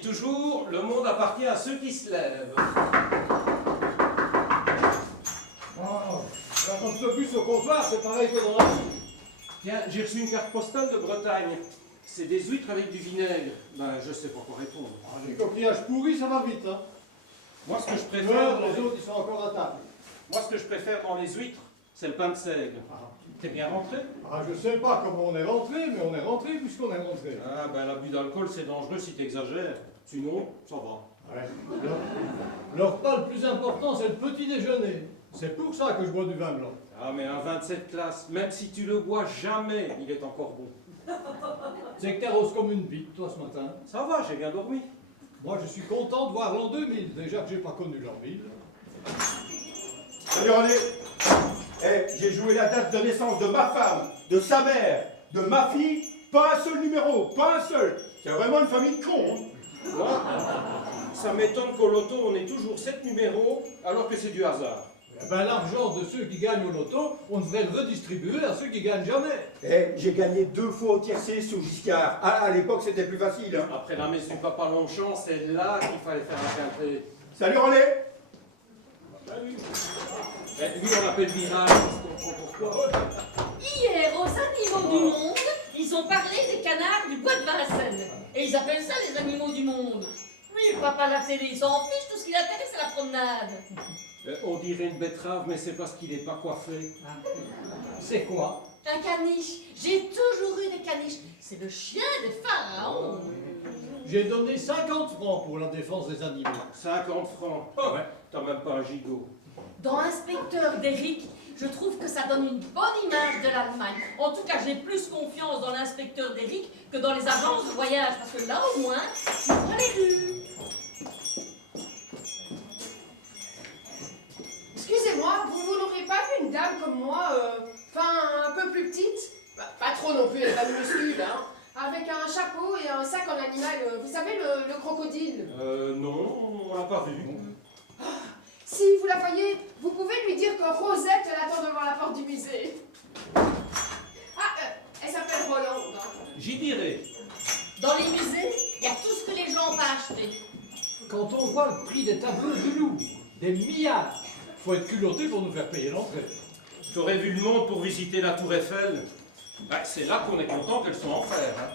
dis toujours, le monde appartient à ceux qui se lèvent. Oh, quand on ne peut plus au comptoir, c'est pareil que dans la vie. Tiens, j'ai reçu une carte postale de Bretagne. C'est des huîtres avec du vinaigre. Ben, je sais pas quoi répondre. Ah, les coquillages pourris, ça va vite, hein. Moi, ce que je préfère... Les autres, ils sont encore à table. Moi, ce que je préfère dans les huîtres, c'est le pain de seigle. T'es bien rentré? Ah, je sais pas comment on est rentré, mais on est rentré puisqu'on est rentré. Ah, ben, l'abus d'alcool, c'est dangereux si t'exagères. Sinon, ça va. Ouais. Le repas le plus important, c'est le petit déjeuner. C'est pour ça que je bois du vin blanc. Ah, mais un 27 classes, même si tu le bois jamais, il est encore bon. C'est que t'es rose comme une bite, toi, ce matin. Ça va, j'ai bien dormi. Moi, je suis content de voir l'an 2000, déjà que j'ai pas connu l'an 1000. Salut René. J'ai joué la date de naissance de ma femme, de sa mère, de ma fille, pas un seul numéro, pas un seul. C'est vraiment une famille de cons. Hein. Moi, ça m'étonne qu'au loto, on ait toujours 7 numéros, alors que c'est du hasard. Eh ben, l'argent de ceux qui gagnent au loto, on devrait le redistribuer à ceux qui gagnent jamais. J'ai gagné 2 fois au tiercé sous Giscard. Ah, à l'époque, c'était plus facile. Hein. Après la messe du papa Longchamp, c'est là qu'il fallait faire un quintet. Salut René. Salut. Ben, lui, on l'appelle virage, parce qu'on comprend pourquoi. Hier, aux Animaux du Monde, ils ont parlé des canards du bois de Vincennes. Et ils appellent ça les animaux du monde. Oui, le papa de la télé, il s'en fiche, tout ce qui l'intéresse, c'est la promenade. On dirait une betterave, mais c'est parce qu'il n'est pas coiffé. C'est quoi? Un caniche. J'ai toujours eu des caniches. C'est le chien des pharaons. J'ai donné 50 francs pour la défense des animaux. 50 francs. Oh, ouais. T'as même pas un gigot. Dans Inspecteur d'Eric, je trouve que ça donne une bonne image de l'Allemagne. En tout cas, j'ai plus confiance dans l'inspecteur d'Eric que dans les agences de voyage, parce que là, au moins, tu vois les rues. Excusez-moi, vous n'aurez pas vu une dame comme moi, un peu plus petite, pas trop non plus, elle est pas minuscule, hein, avec un chapeau et un sac en animal, vous savez, le crocodile. Non, on l'a pas vu. Si vous la voyez, vous pouvez lui dire que Rosette l'attend devant la porte du musée. Elle s'appelle Rolande. Hein. J'y dirai. Dans les musées, il y a tout ce que les gens ont pas acheté. Quand on voit le prix des tableaux du Louvre, des milliards, faut être culotté pour nous faire payer l'entrée. T'aurais vu le monde pour visiter la Tour Eiffel. Ben, c'est là qu'on est content qu'elles soient en fer. Hein.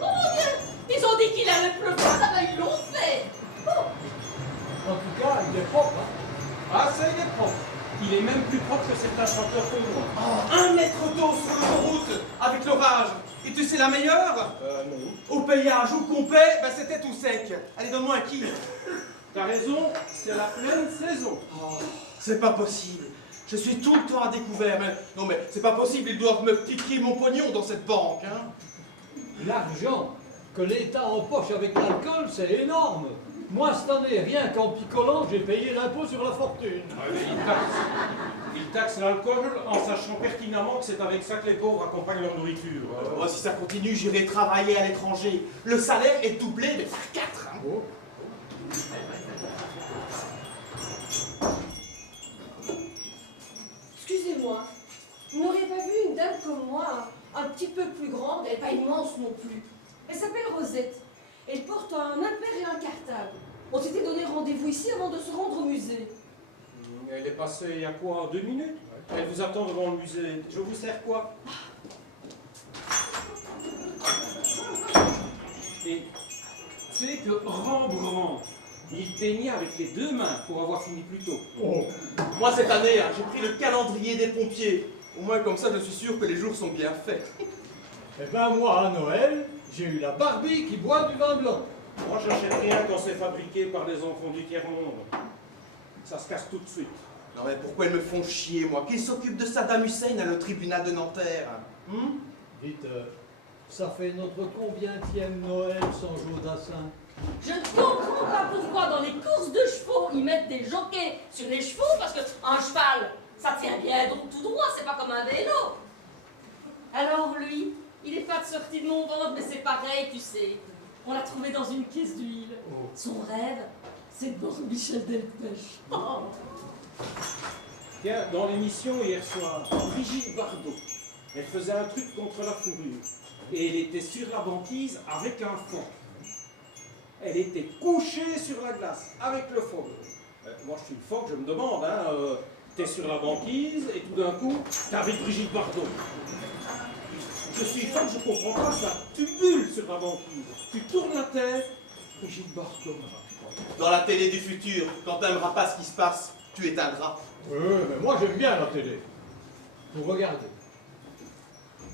Oh mon Dieu! Ils ont dit qu'il allait pleuvoir, ah ben ils l'ont fait! Oh. En tout cas, il est propre. Hein. Ah, ça, il est propre. Il est même plus propre que certains chanteurs pour moi. Oh, 1 mètre d'eau sur l'autoroute avec l'orage. Et tu sais la meilleure? Non. Au péage, au complet, ben c'était tout sec. Allez, donne-moi un kill. T'as raison, c'est la pleine saison. Oh, c'est pas possible. Je suis tout le temps à découvert. Mais, non mais c'est pas possible, ils doivent me piquer mon pognon dans cette banque. Hein. L'argent que l'État empoche avec l'alcool, c'est énorme. Moi, cette année, rien qu'en picolant, j'ai payé l'impôt sur la fortune. Il taxe l'alcool en sachant pertinemment que c'est avec ça que les pauvres accompagnent leur nourriture. Oh, si ça continue, j'irai travailler à l'étranger. Le salaire est doublé de fois 4. Hein. Oh. Excusez-moi, vous n'auriez pas vu une dame comme moi, un petit peu plus grande, elle n'est pas immense non plus. Elle s'appelle Rosette. Elle porte un impair et un cartable. On s'était donné rendez-vous ici avant de se rendre au musée. Elle est passée il y a quoi, 2 minutes? Elle vous attend devant le musée. Je vous sers quoi? Et tu sais que Rembrandt, il peignait avec les 2 mains pour avoir fini plus tôt. Oh. Moi, cette année, hein, j'ai pris le calendrier des pompiers. Au moins, comme ça, je suis sûr que les jours sont bien faits. Eh ben moi, à Noël, j'ai eu la Barbie qui boit du vin blanc. Moi, j'achète rien quand c'est fabriqué par les enfants du tiers-monde. Ça se casse tout de suite. Non mais pourquoi ils me font chier, moi? Qu'ils s'occupent de Saddam Hussein à le tribunal de Nanterre. Dites, ça fait notre combienième Noël sans Jodassin? Je ne comprends pas pourquoi dans les courses de chevaux, ils mettent des jockeys sur les chevaux, parce qu'un cheval, ça tient bien donc tout droit, c'est pas comme un vélo. Alors lui, il n'est pas de sortie de mon ventre, mais c'est pareil, tu sais. On l'a trouvé dans une caisse d'huile. Son rêve, c'est de voir Michel Delpech. Oh. Tiens, dans l'émission hier soir, Brigitte Bardot, elle faisait un truc contre la fourrure. Et elle était sur la banquise avec un fond. Elle était couchée sur la glace, avec le phoque. Moi, je suis le phoque, je me demande, t'es sur la banquise, et tout d'un coup, t'arrives Brigitte Bardot. Je suis phoque, je comprends pas ça. Tu bulles sur la banquise, tu tournes la tête, Brigitte Bardot. Dans la télé du futur, quand t'aimeras pas ce qui se passe, tu es ingrat. Oui, mais moi j'aime bien la télé. Vous regardez.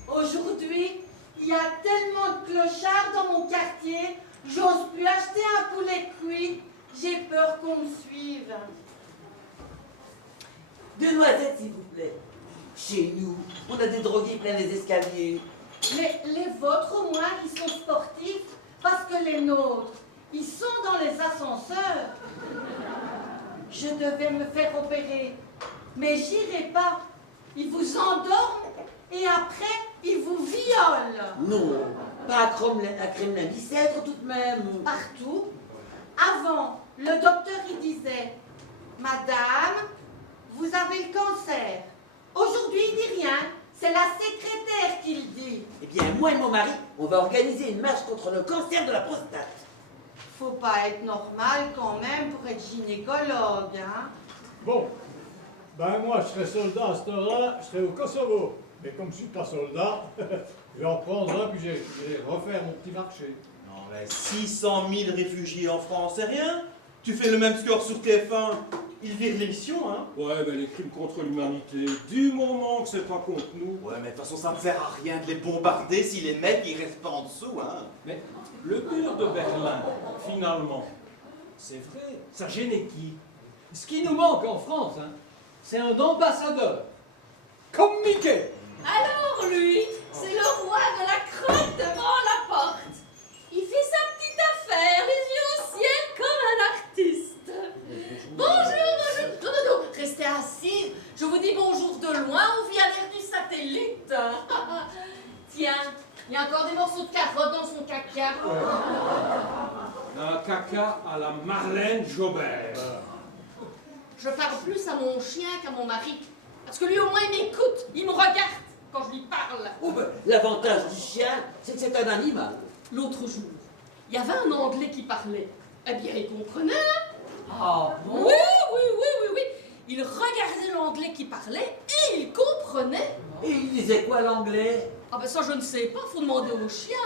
Aujourd'hui, il y a tellement de clochards dans mon quartier, j'ose plus acheter un poulet cuit. J'ai peur qu'on me suive. 2 noisettes, s'il vous plaît. Chez nous, on a des drogués plein les escaliers. Mais les vôtres, au moins, ils sont sportifs, parce que les nôtres, ils sont dans les ascenseurs. Je devais me faire opérer, mais j'irai pas. Ils vous endorment et après, ils vous violent. Non, pas à Kremlin-Bicêtre tout de même. Partout. Avant, le docteur, il disait, Madame, vous avez le cancer. Aujourd'hui, il dit rien. C'est la secrétaire qui le dit. Eh bien, moi et mon mari, on va organiser une marche contre le cancer de la prostate. Faut pas être normal quand même pour être gynécologue, hein. Bon, ben moi je serai soldat à cette heure-là, je serai au Kosovo. Mais comme je suis pas soldat, je vais en prendre un puis je vais refaire mon petit marché. Non mais 600 000 réfugiés en France, c'est rien. Tu fais le même score sur TF1, ils virent l'émission, hein. Ouais, mais les crimes contre l'humanité, du moment que c'est pas contre nous. Ouais, mais de toute façon, ça ne sert à rien de les bombarder si les mecs, ils restent pas en dessous, hein. Mais le mur de Berlin, finalement, c'est vrai, ça gênait qui? Ce qui nous manque en France, hein, c'est un ambassadeur. Comme Mickey. Alors lui, c'est le roi de la crotte devant la porte. Il fait sa petite affaire, les yeux au ciel comme un artiste. Bonjour. Non, restez assise. Je vous dis bonjour de loin, on vit à l'air du satellite. Tiens, il y a encore des morceaux de carottes dans son caca. Un caca à la Marlène Jobert. Je parle plus à mon chien qu'à mon mari. Parce que lui au moins il m'écoute, il me regarde quand je lui parle. Oh, ben, l'avantage du chien, c'est que c'est un animal. L'autre jour, il y avait un Anglais qui parlait. Eh bien, il comprenait, hein? Ah bon? Oui. Il regardait l'Anglais qui parlait et il comprenait. Et il disait quoi l'anglais? Ah ben ça, je ne sais pas, faut demander au chien.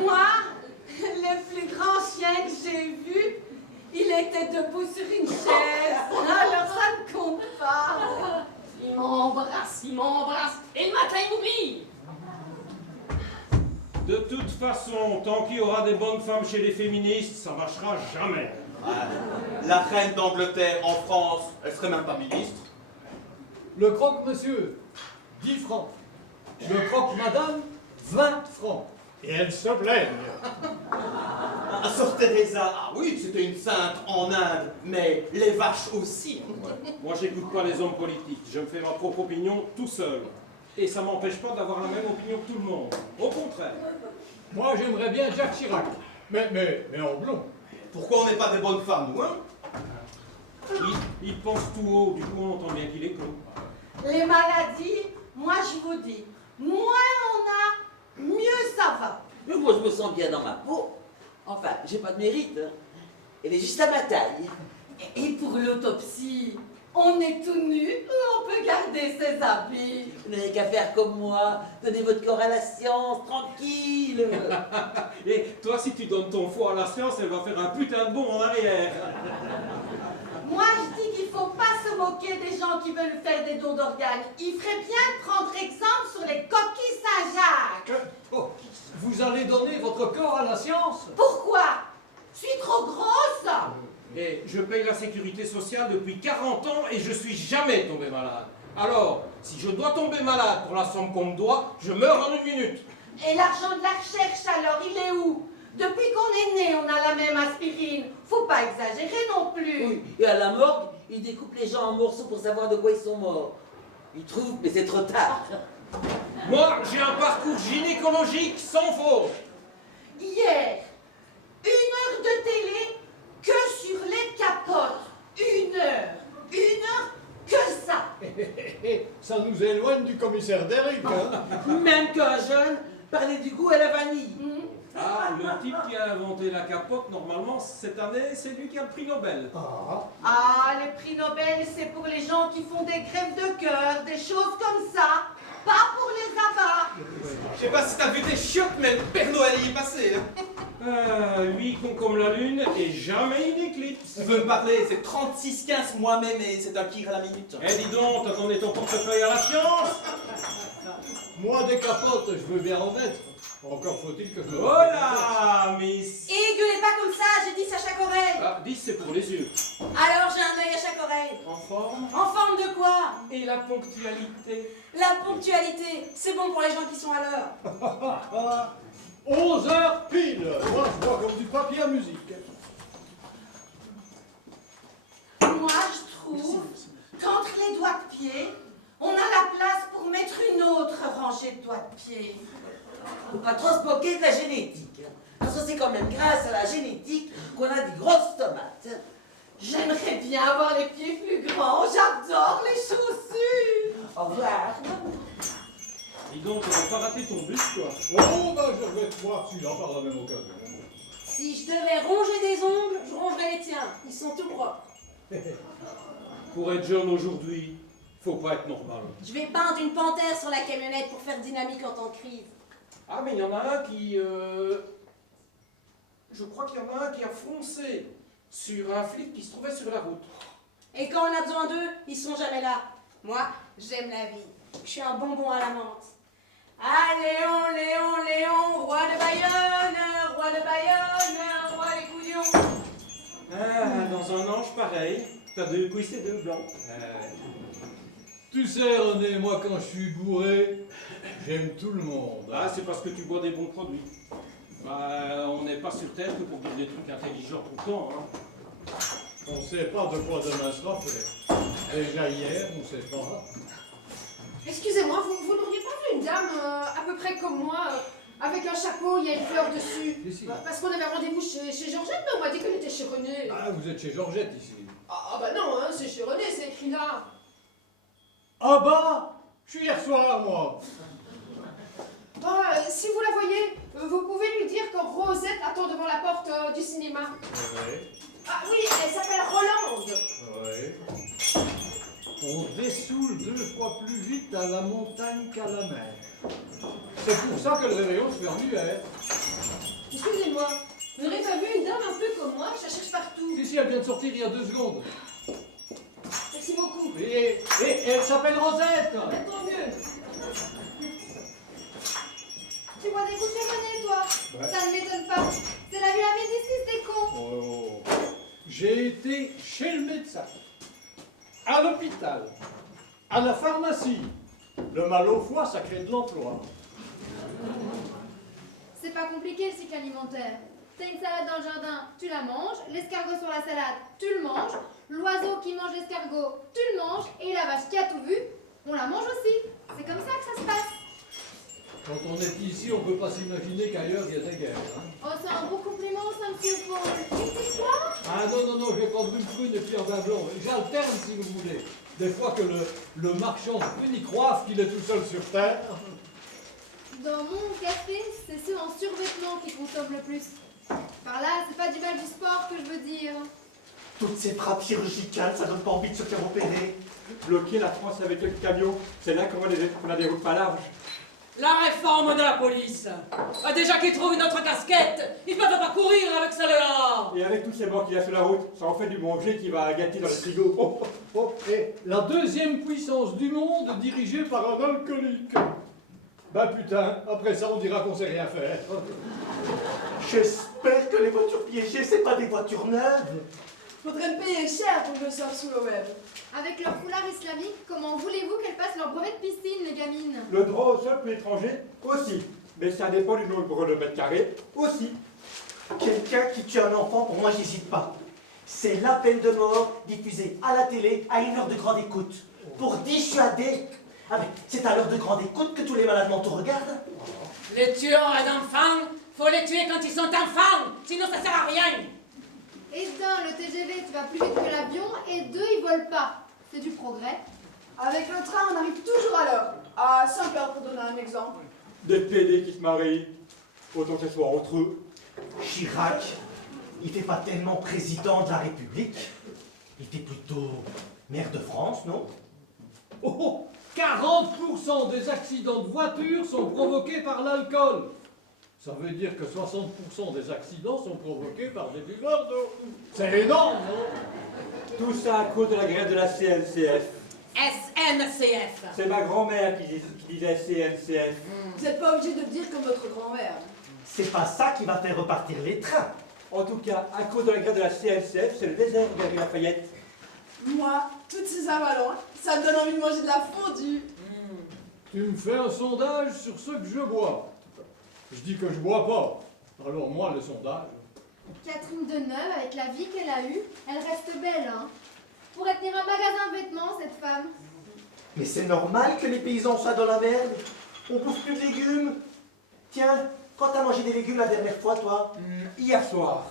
Moi, le plus grand chien que j'ai vu, il était debout sur une chaise. Alors ça ne compte pas. Il m'embrasse. Et le matin, il m'oublie. De toute façon, tant qu'il y aura des bonnes femmes chez les féministes, ça marchera jamais. La reine d'Angleterre en France, elle serait même pas ministre. Le croque-monsieur, 10 francs. Le croque-madame, 20 francs. Et elle se plaigne. Ah, Sœur Teresa, ah oui, c'était une sainte en Inde, mais les vaches aussi. Moi, j'écoute pas les hommes politiques. Je me fais ma propre opinion tout seul. Et ça m'empêche pas d'avoir la même opinion que tout le monde. Au contraire. Moi j'aimerais bien Jacques Chirac. Mais en blond. Pourquoi on n'est pas des bonnes femmes, nous, hein? Il pense tout haut, du coup on entend bien qu'il est clos. Les maladies, moi je vous dis, moins on a, mieux ça va. Mais moi je me sens bien dans ma peau. Enfin, j'ai pas de mérite. Hein. Elle est juste à ma taille. Et pour l'autopsie, on est tout nu ou on peut garder ses habits? Vous n'avez qu'à faire comme moi. Donnez votre corps à la science, tranquille. Et toi, si tu donnes ton foie à la science, elle va faire un putain de bond en arrière. Moi je dis qu'il faut pas se moquer des gens qui veulent faire des dons d'organes. Il ferait bien de prendre exemple sur les coquilles Saint-Jacques. Oh, vous allez donner votre corps à la science? Pourquoi? Je suis trop grosse? Et je paye la sécurité sociale depuis 40 ans et je suis jamais tombé malade. Alors, si je dois tomber malade pour la somme qu'on me doit, je meurs en 1 minute. Et l'argent de la recherche alors, il est où? Depuis qu'on est né, on a la même aspirine. Faut pas exagérer non plus. Oui, et à la morgue, ils découpent les gens en morceaux pour savoir de quoi ils sont morts. Ils trouvent, mais c'est trop tard. Moi, j'ai un parcours gynécologique sans faute. Hier, 1 heure de télé que sur les capotes. 1 heure que ça. Ça nous éloigne du commissaire Derrick, hein? Même qu'un jeune parlait du goût à la vanille. Ah, le type qui a inventé la capote, normalement, cette année, c'est lui qui a le prix Nobel. Ah, les prix Nobel, c'est pour les gens qui font des grèves de cœur, des choses comme ça. Pas pour les abats. Je sais pas si t'as vu des chiottes, mais le Père Noël y est passé. Lui, con comme la lune, et jamais une éclipse. Tu veux me parler, c'est 36-15 moi-même et c'est un tir à la minute. Eh, dis donc, t'as donné ton portefeuille à la science. Moi, des capotes, je veux bien en mettre. Encore faut-il que je... Oh là, Miss. Et gueulez pas comme ça, j'ai 10 à chaque oreille. Ah, 10, c'est pour les yeux. Alors j'ai un œil à chaque oreille. En forme. En forme de quoi? Et la ponctualité. La ponctualité, c'est bon pour les gens qui sont à l'heure. 11h pile. Moi, je vois comme du papier à musique. Moi, je trouve qu'entre les doigts de pied, on a la place pour mettre une autre rangée de doigts de pied. Faut pas trop se moquer de la génétique. Parce que c'est quand même grâce à la génétique qu'on a des grosses tomates. J'aimerais bien avoir les pieds plus grands. J'adore les chaussures. Au revoir. Dis donc, tu vas pas rater ton bus, quoi. Oh, ben, je vais te voir celui-là par la même occasion. Si je devais ronger des ongles, je rongerais les tiens. Ils sont tout propres. Pour être jeune aujourd'hui, faut pas être normal. Je vais peindre une panthère sur la camionnette pour faire dynamique en temps de crise. Ah, mais il y en a un qui... Je crois qu'il y en a un qui a foncé sur un flic qui se trouvait sur la route. Et quand on a besoin d'eux, ils sont jamais là. Moi, j'aime la vie. Je suis un bonbon à la menthe. Ah, Léon, Léon, Léon, roi de Bayonne, roi de Bayonne, roi des couillons. Ah, dans un ange pareil, t'as 2 cuisses et 2 blancs. Tu sais, René, moi, quand je suis bourré, j'aime tout le monde. Ah, c'est parce que tu bois des bons produits. Bah, on n'est pas sur Terre que pour dire des trucs intelligents tout le temps, hein. On sait pas de quoi demain sera fait. Déjà hier, on sait pas. Excusez-moi, vous n'auriez pas vu une dame à peu près comme moi, avec un chapeau, il y a une fleur dessus? Ici. Parce qu'on avait rendez-vous chez Georgette, mais on m'a dit qu'elle était chez René. Ah, vous êtes chez Georgette ici. Ah bah non, hein, c'est chez René, c'est écrit là. Ah bah, je suis hier soir, moi. Bah, si vous la voyez, vous pouvez lui dire que Rosette attend devant la porte du cinéma. Ouais, Ah oui, elle s'appelle Rolande. ouais. On dessoule 2 fois plus vite à la montagne qu'à la mer. C'est pour ça que le réveillon se fait en hiver. Excusez-moi, vous n'aurez pas vu une dame un peu comme moi? Je la cherche partout. Si, elle vient de sortir il y a 2 secondes. Merci beaucoup. Et elle s'appelle Rosette. Bah, tant mieux. Tu vois des couches René, toi? Ouais. Ça ne m'étonne pas. C'est la Villa Médicis des cons. Oh. J'ai été chez le médecin, à l'hôpital, à la pharmacie. Le mal au foie, ça crée de l'emploi. C'est pas compliqué le cycle alimentaire. T'as une salade dans le jardin, tu la manges, l'escargot sur la salade, tu le manges, l'oiseau qui mange l'escargot, tu le manges, et la vache qui a tout vu, on la mange aussi. C'est comme ça que ça se passe. Quand on est ici, on peut pas s'imaginer qu'ailleurs il y a des guerres. Hein. Oh, c'est un beau compliment, ça, monsieur Paul. Une petite quoi? Ah non, je vais prendre une prune et puis un vin blanc. J'alterne si vous voulez. Des fois que le marchand de prune y croit qu'il est tout seul sur terre. Dans mon café, c'est ceux en survêtement qui consomment le plus. Par là, c'est pas du mal du sport que je veux dire. Toutes ces frappes chirurgicales, ça donne pas envie de se faire opérer. Bloquer la France avec le camion, c'est là qu'on a des routes pas larges. La réforme de la police. Ah, déjà qu'ils trouvent notre casquette, ils peuvent pas courir avec celle-là. Et avec tous ces morts qu'il y a sur la route, ça en fait du manger qui va gâter dans le frigo. Et la 2e puissance du monde dirigée par un alcoolique. Ben putain, après ça on dira qu'on sait rien faire. J'espère que les voitures piégées, c'est pas des voitures neuves. Faudrait me payer cher pour que je sorte sous le web. Avec leur foulard islamique, comment voulez-vous qu'elles passent leur brevet de piscine, les gamines? Le droit au sol pour l'étranger aussi. Mais ça dépend du nombre de mètres carrés aussi. Quelqu'un qui tue un enfant, pour moi, j'hésite pas. C'est la peine de mort diffusée à la télé à 1 heure de grande écoute. Pour dissuader. Ah mais c'est à l'heure de grande écoute que tous les malades mentaux regardent. Les tueurs d'enfants, faut les tuer quand ils sont enfants, sinon ça sert à rien. Et d'un, le TGV, tu vas plus vite que l'avion, et 2, ils volent pas. C'est du progrès. Avec le train, on arrive toujours à l'heure. À 5 heures pour donner un exemple. Des PD qui se marient. Autant que ce soit entre eux. Chirac, il fait pas tellement président de la République. Il fait plutôt maire de France, non? Oh, 40% des accidents de voiture sont provoqués par l'alcool. Ça veut dire que 60% des accidents sont provoqués par des buveurs d'eau. C'est énorme, non? Tout ça à cause de la grève de la CNCF. SNCF. C'est ma grand-mère qui disait CNCF. Vous n'êtes pas obligé de le dire comme votre grand-mère. C'est pas ça qui va faire repartir les trains. En tout cas, à cause de la grève de la CNCF, c'est le désert de Galerie Lafayette. Moi, toutes ces avalons, ça me donne envie de manger de la fondue. Tu me fais un sondage sur ce que je bois. Je dis que je bois pas. Alors moi, le sondage... Catherine Deneuve, avec la vie qu'elle a eue, elle reste belle, hein. Pourrait tenir un magasin de vêtements, cette femme. Mais c'est normal que les paysans soient dans la merde. On bouffe plus de légumes. Tiens, quand t'as mangé des légumes la dernière fois, toi? Hier soir.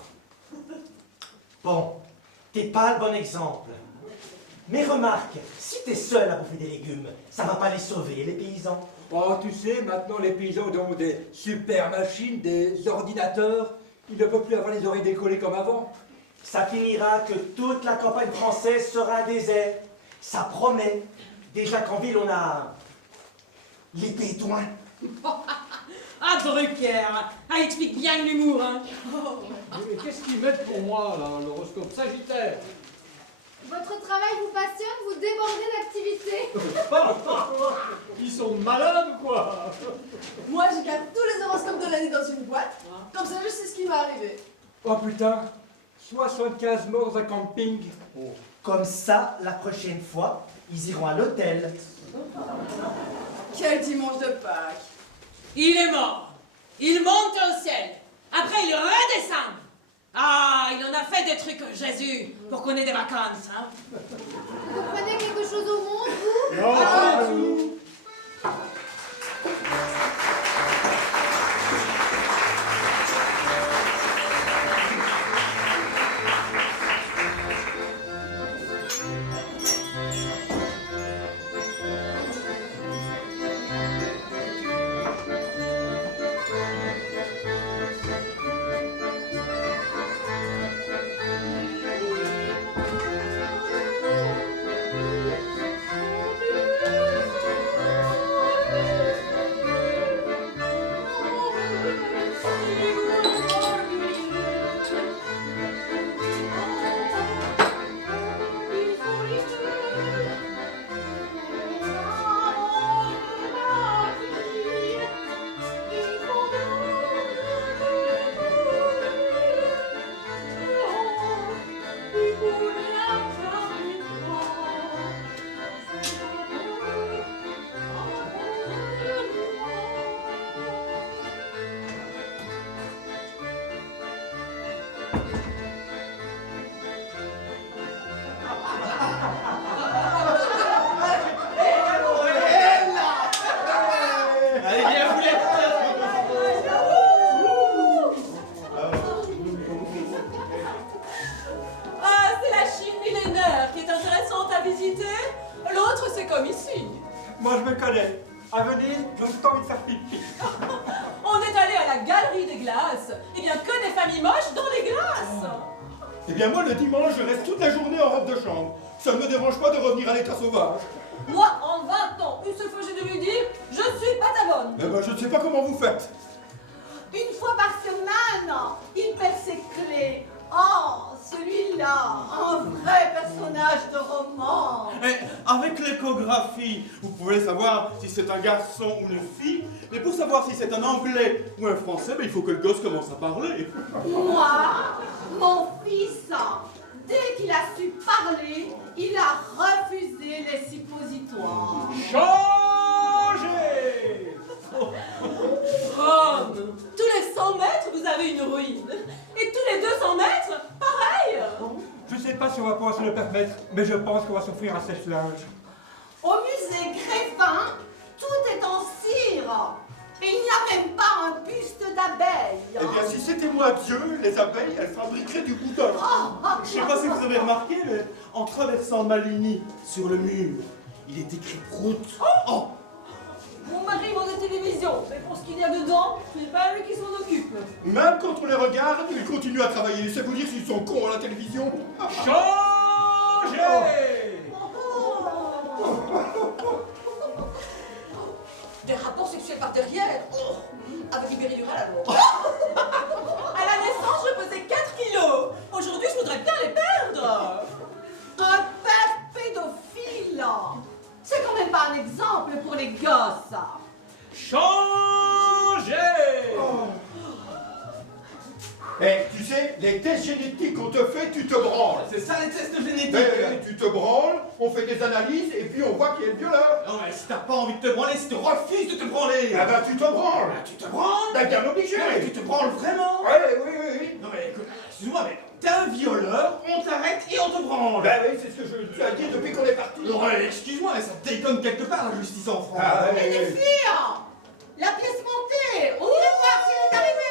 Bon, t'es pas le bon exemple. Mais remarque, si t'es seul à bouffer des légumes, ça va pas les sauver, les paysans. Oh, tu sais, maintenant les paysans ont des super machines, des ordinateurs. Ils ne peuvent plus avoir les oreilles décollées comme avant. Ça finira que toute la campagne française sera un désert. Ça promet. Déjà qu'en ville, on a... les bédouins. Ah, Drucker. Ah, explique bien l'humour, hein. Mais qu'est-ce qu'ils mettent pour moi, là, l'horoscope Sagittaire? Votre travail vous passionne, vous débordez d'activité. Ils sont malades ou quoi? Moi, je garde tous les horoscopes de l'année dans une boîte. Comme ça, je sais ce qui va arriver. Oh putain, 75 morts à camping. Oh. Comme ça, la prochaine fois, ils iront à l'hôtel. Quel dimanche de Pâques. Il est mort. Il monte au ciel. Après, il redescend. Ah, il en a fait des trucs, Jésus, pour qu'on ait des vacances, hein. Vous comprenez quelque chose au monde, vous? Non, pas du tout. Moi je me connais. À Venise, j'ai tout envie de faire pipi. On est allé à la galerie des glaces. Eh bien, que des familles moches dans les glaces. Eh bien moi le dimanche, je reste toute la journée en robe de chambre. Ça ne me dérange pas de revenir à l'état sauvage. Moi, en 20 ans, une seule fois j'ai dû lui dire, je suis pas ta bonne. Eh ben je ne sais pas comment vous faites. Une fois par semaine, il perd ses clés. Oh, celui-là, un vrai personnage de roman. Et avec l'échographie, vous pouvez savoir si c'est un garçon ou une fille, mais pour savoir si c'est un anglais ou un français, ben, il faut que le gosse commence à parler. Moi, mon fils, dès qu'il a su parler, il a refusé les suppositoires. Changez! Rome, tous les 100 mètres, vous avez une ruine. Et tous les 200 mètres, pareil. Je ne sais pas si on va pouvoir se le permettre, mais je pense qu'on va s'offrir un sèche-linge. Au musée Grévin, tout est en cire. Et il n'y a même pas un buste d'abeille. Eh bien si c'était moi Dieu, les abeilles, elles fabriqueraient du boudin. Je sais pas si vous avez remarqué, mais en traversant Maligny, sur le mur, il est écrit Prout. Mon mari vend des télévisions, mais pour ce qu'il y a dedans, c'est pas lui qui s'en occupe. Même quand on les regarde, ils continuent à travailler. Laissez-vous dire s'ils sont cons à la télévision. Changez! Des rapports sexuels par derrière. Oh, avec une péridurale alors. À la naissance, je pesais 4 kilos. Aujourd'hui, je voudrais bien les perdre. Un père pédophile. C'est quand même pas un exemple pour les gosses. Changez! Eh, tu sais, les tests génétiques qu'on te fait, tu te branles. C'est ça les tests génétiques. Tu te branles, on fait des analyses et puis on voit qui est le violeur. Non mais si t'as pas envie de te branler, si tu refuses de te branler. Ah bah tu te branles. Tu te branles. T'as bien obligé. Non, mais tu te branles vraiment. Ouais, oui. Non mais écoute, excuse-moi, mais t'es un violeur, on t'arrête et on te branle. Bah oui, c'est ce que je tu as dit depuis qu'on est parti. Ouais, excuse-moi, mais ça déconne quelque part la justice en France. Ah, Et les filles, la pièce montée, on irait voir s'il est arrivé.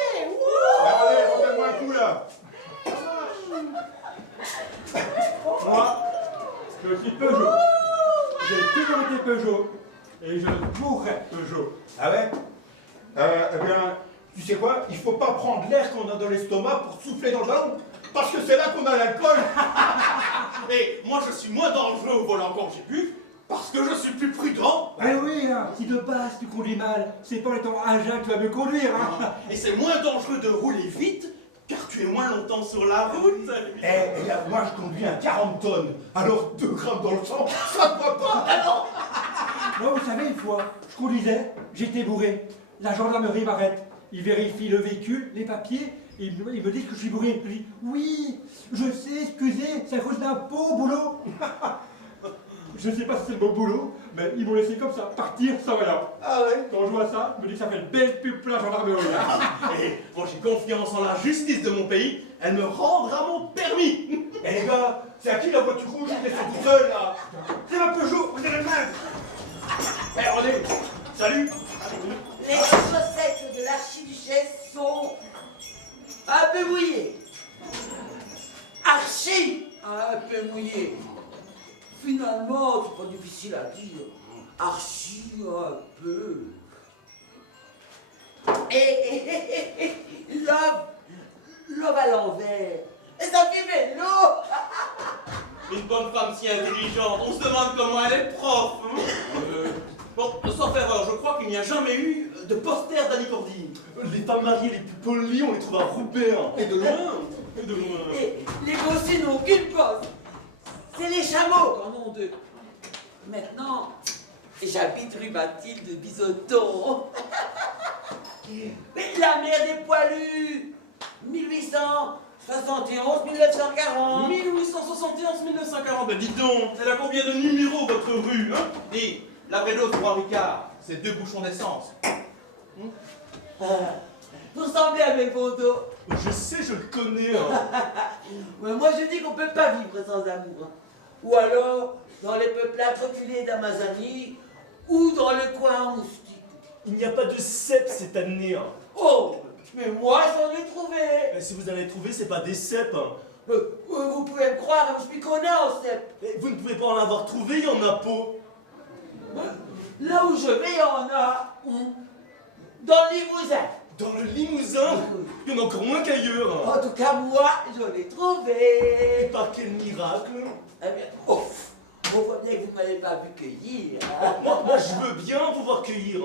Allez, remets-moi un coup là. Moi, je suis Peugeot. J'ai toujours été Peugeot. Et je mourrai Peugeot. Ah ouais eh bien, tu sais quoi? Il faut pas prendre l'air qu'on a dans l'estomac pour souffler dans le ballon. Parce que c'est là qu'on a l'alcool. Et moi je suis moins dangereux au volant quand j'ai bu, parce que je suis plus prudent. Eh oui, hein, si de base tu conduis mal, c'est pas en étant à jeun que tu vas mieux conduire. Hein. Et c'est moins dangereux de rouler vite, car tu es moins longtemps sur la route. Eh bien, moi je conduis un 40 tonnes. Alors 2 grammes dans le sang, ça ne va pas. Moi, vous savez, une fois, je conduisais, j'étais bourré. La gendarmerie m'arrête. Il vérifie le véhicule, les papiers, et il me dit que je suis bourré. Je dis, oui, je sais, excusez, c'est à cause d'un pot au boulot. Je sais pas si c'est le bon boulot, mais ils m'ont laissé comme ça, partir sans rien. Ah ouais? Quand je vois ça, je me dis que ça fait une belle pub pour la gendarmerie. Et moi j'ai confiance en la justice de mon pays, elle me rendra mon permis. Eh les gars, c'est à qui la voiture rouge? Ils sont tout seuls là. C'est ma Peugeot, on dirait le même. Eh René, salut. Les chaussettes de l'archiduchesse sont un peu mouillées. Archi un peu mouillées. Finalement, c'est pas difficile à dire. Archi un peu. Et love à l'envers. Et ça fait vélo. Une bonne femme si intelligente, on se demande comment elle est prof. Hein. Bon, sauf erreur, je crois qu'il n'y a jamais eu de poster d'Annie Cordy. Les femmes mariées les plus polies, on les trouve à Roubaix. Et de loin. Et de loin. Et les bossus n'ont qu'une pose. C'est les chameaux qu'en ont deux. Maintenant, j'habite rue Mathilde Bisotton. Mais la mère des poilus 1871-1940. 1871-1940, ben dites donc, elle a combien de numéros votre rue, hein? Et la vraie dose pour un Ricard, c'est 2 bouchons d'essence. Vous ressemblez à Belmondo. Je sais, je le connais. Hein. Ouais, moi je dis qu'on peut pas vivre sans amour. Hein. Ou alors dans les peuplades reculés d'Amazonie ou dans le coin moustique. Il n'y a pas de cèpes cette année. Hein. Oh, mais moi j'en ai trouvé. Si vous en avez trouvé, c'est pas des cèpes. Hein. Vous pouvez me croire, je suis connais en cèpe. Vous ne pouvez pas en avoir trouvé, il y en a pas. Là où je vais, il y en a. Où? Dans le Limousin. Dans le Limousin, il y en a encore moins qu'ailleurs. Hein. En tout cas, moi, je l'ai trouvé. Et par quel miracle? Eh bien, oh, on voit bien que vous ne m'avez pas vu cueillir. Hein. Moi, je veux bien vous voir cueillir.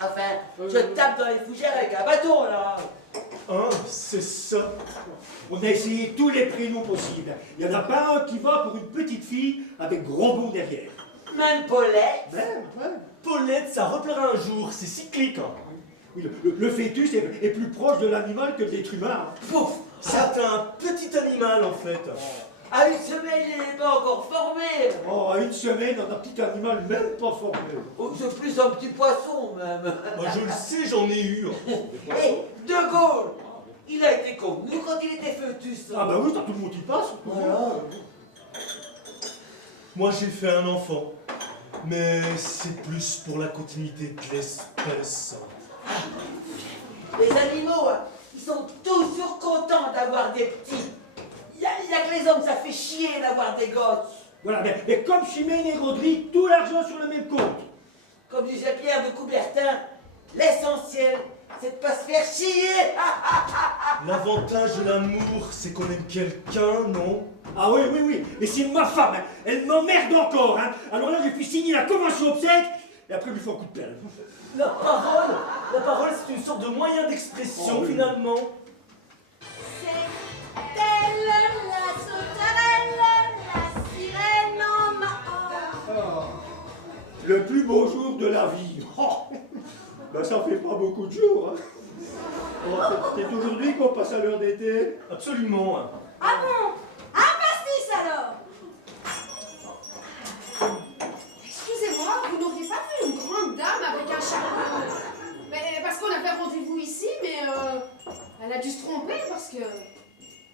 Enfin, je tape dans les fougères avec un bâton, là. Hein, c'est ça. On a essayé tous les prénoms possibles. Il n'y en a pas un qui va pour une petite fille avec gros bout derrière. Même Paulette. Paulette, ça repleura un jour, c'est cyclique. Hein. Oui, le fœtus est plus proche de l'animal que de l'être humain. Pouf. C'est un petit animal en fait. À une semaine, il n'est pas encore formé. Oh, à une semaine, on a un petit animal même pas formé. Oh, c'est plus un petit poisson, même. Moi je le sais, j'en ai eu. Et De Gaulle, il a été comme nous quand il était fœtus. Ah bah oui, t'as tout le monde qui passe. Voilà. Moi j'ai fait un enfant. Mais c'est plus pour la continuité de l'espèce. Les animaux, hein, ils sont toujours contents d'avoir des petits. Il y a que les hommes, ça fait chier d'avoir des gosses. Voilà, mais comme Chimène et Rodrigue, tout l'argent sur le même compte. Comme disait Pierre de Coubertin, L'essentiel, c'est de pas se faire chier. L'avantage de l'amour, c'est qu'on aime quelqu'un, non? Ah oui, oui, oui. Mais c'est ma femme, hein. Elle m'emmerde encore. Hein. Alors là, j'ai pu signer la convention obsèque et après, il lui faut un coup de pelle. La parole, c'est une sorte de moyen d'expression, Oh, oui. finalement. C'est elle, la sauterelle, la sirène en mort. Le plus beau jour de la vie. Oh, ben ça fait pas beaucoup de jours. Hein. Oh, c'est aujourd'hui qu'on passe à l'heure d'été. Absolument. Ah bon? Un pastis alors? Excusez-moi, vous n'auriez pas vu une grande dame avec un chapeau? Mais parce qu'on avait rendez-vous ici, mais elle a dû se tromper parce que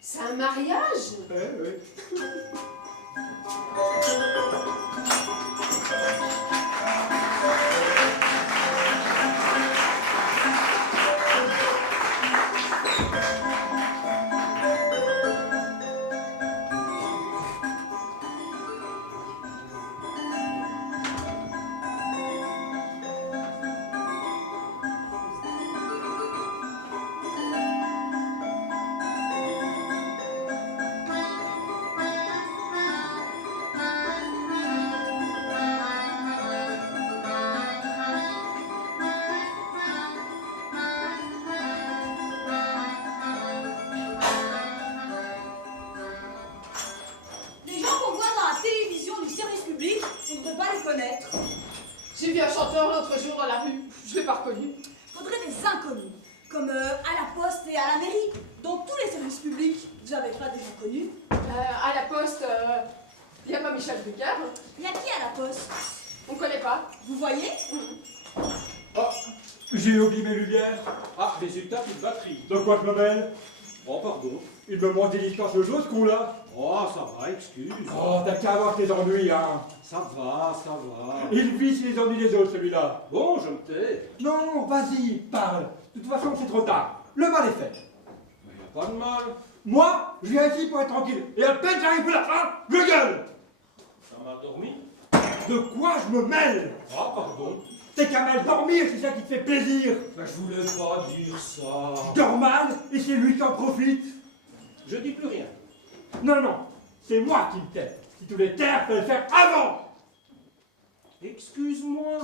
c'est un mariage. Oui. Les gens qu'on voit dans la télévision du service public, on ne devrait pas les connaître. J'ai vu un chanteur l'autre jour dans la rue, je l'ai pas reconnu. Faudrait des inconnus, comme à la poste et à la mairie. Dans tous les services publics, vous n'avez pas des inconnus. À la poste, il n'y a pas Michel Drucker. Il y a qui à la poste? On connaît pas. Vous voyez? Ah, j'ai oublié mes lumières. Ah, résultat, plus de batterie. De quoi je me mêle? Oh, pardon. Il me manque des distances de choses, ce coup-là. Oh, ça va, excuse. Oh, t'as qu'à avoir tes ennuis, hein. Ça va, ça va. Il vit sur les ennuis des autres, celui-là. Bon, je me tais. Non, vas-y, parle. De toute façon, c'est trop tard. Le mal est fait. Mais y a pas de mal. Moi, je viens ici pour être tranquille. Et à peine j'arrive pour la fin, je gueule. Ça m'a dormi. De quoi je me mêle? Ah, pardon. T'es qu'à mal dormir, c'est ça qui te fait plaisir. Ben, je voulais pas dire ça. Je dors mal et c'est lui qui en profite. Je dis plus rien. Non, non, c'est moi qui me tais. Si tu voulais taire, fallait le faire avant. Excuse-moi.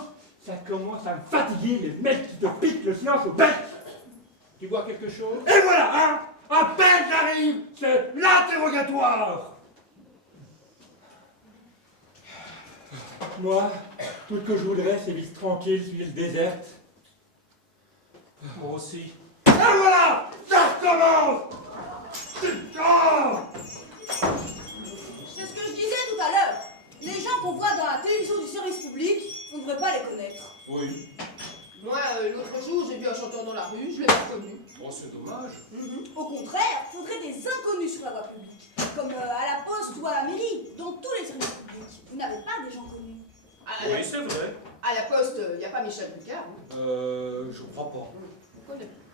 Ça commence à me fatiguer, les mecs qui te piquent le silence au bec. Tu vois quelque chose? Et voilà, hein. À peine j'arrive, c'est l'interrogatoire. Moi, tout ce que je voudrais, c'est vivre tranquille sur l'île déserte. Moi aussi. Et voilà, ça recommence. Putain! C'est ce que je disais tout à l'heure. Les gens qu'on voit dans la télévision du service public, on ne devrait pas les connaître. Oui. Moi, l'autre jour, j'ai vu un chanteur dans la rue, je l'ai pas reconnu. Oh, c'est dommage. Au contraire, faudrait des inconnus sur la voie publique, comme à la poste ou à la mairie, dans tous les services publics. Vous n'avez pas des gens connus. Oui, c'est vrai. À la poste, il n'y a pas Michel Drucker. Je crois pas.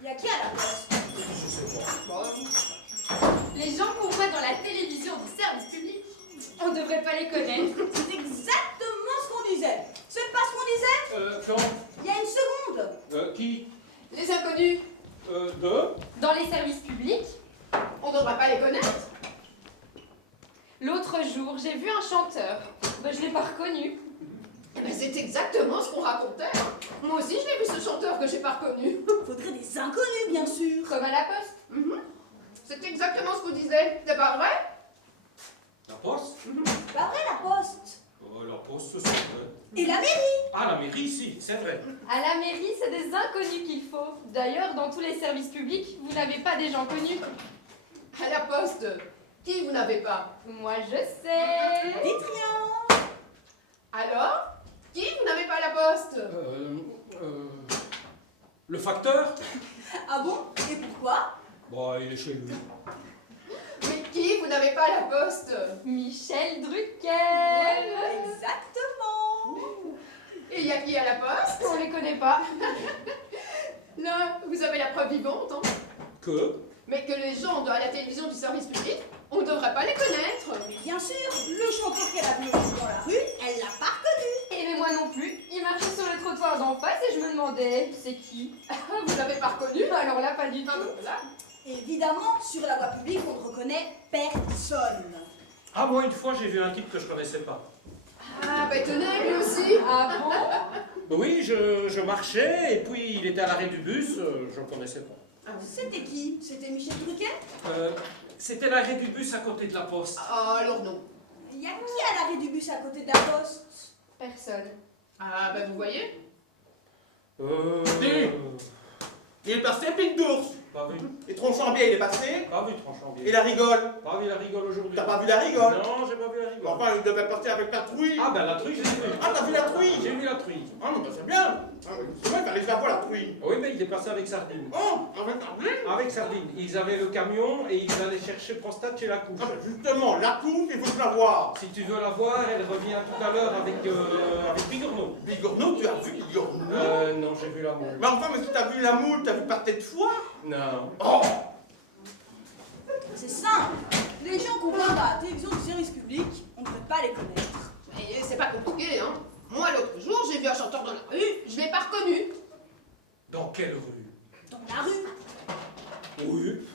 Il y a qui à la poste? Je sais pas. Les gens qu'on voit dans la télévision du service public, on devrait pas les connaître. C'est exactement ce qu'on disait. C'est pas ce qu'on disait? Quand? Il y a une seconde. Qui? Les inconnus, Dans les services publics, on devrait pas les connaître. l'autre jour, j'ai vu un chanteur. Ben, je l'ai pas reconnu. Eh ben, c'est exactement ce qu'on racontait. Moi aussi, je l'ai vu ce chanteur que j'ai pas reconnu. Faudrait des inconnus, bien sûr. Comme à la poste. C'est exactement ce qu'on disait. C'est pas vrai? La poste? Pas vrai, la poste. La poste, c'est vrai. Et la mairie. Ah, la mairie, si, c'est vrai. À la mairie, c'est des inconnus qu'il faut. D'ailleurs, dans tous les services publics, vous n'avez pas des gens connus. À la poste, qui vous n'avez pas? Moi, je sais. Dites rien. Alors, qui vous n'avez pas à la poste? Le facteur? Ah bon? Et pourquoi? Bah, il est chez lui. Mais qui vous n'avez pas à la poste? Michel Drucker. Voilà, exactement. Et il y a qui à la poste? On les connaît pas. Là, vous avez la preuve vivante, hein? Que? Mais que les gens à la télévision du service public, on ne devrait pas les connaître. Mais bien sûr, le chanteur qu'elle a vu dans la rue, elle l'a pas reconnu. Et mais moi non plus. Il marchait sur le trottoir d'en face et je me demandais, c'est qui? Vous l'avez pas reconnu? Alors là, pas du tout. Voilà. Évidemment, sur la voie publique, on ne reconnaît personne. Ah, moi, une fois, j'ai vu un type que je connaissais pas. Ah, bah étonnant, lui aussi. Ah bon? Oui, je marchais, et puis il était à l'arrêt du bus, je ne connaissais pas. C'était qui? C'était Michel Drucker? C'était l'arrêt du bus à côté de la poste. Ah, alors non. Il y a qui à l'arrêt du bus à côté de la poste? Personne. Ah, bah vous voyez. Il est passé, Pink d'ours. Pas vu. Et Tronchambier, il est passé. Pas vu Tronchambier. Et la rigole. Pas vu la rigole aujourd'hui. T'as pas vu la rigole? Non, j'ai pas vu la rigole. Enfin, il devait passer avec la truie. Ah, ben la truie, je l'ai vue. Ah, t'as vu la truie? J'ai vu la truie. Ah, non, bah c'est bien. Ah, c'est vrai, il fallait que je la voie, la truie. Oui, mais il est passé avec Sardine. Oh, avec Sardine? Avec Sardine. Ils avaient le camion et ils allaient chercher Prostate chez la couche. Ah, bah justement, la couche, il faut que je la voie. Si tu veux la voir, elle revient tout à l'heure avec Bigorneau. Bigorneau, tu as vu Bigorneau? Non, j'ai vu la moule. Mais enfin, mais si t'as vu la moule, t'as vu par tête de foie? Non. Oh! C'est simple. Les gens qu'on voit à la télévision du service public, on ne peut pas les connaître. Mais c'est pas compliqué, hein. Moi, l'autre jour, j'ai vu un chanteur dans la rue, je l'ai pas reconnu. Dans quelle rue? Dans la rue. Oui.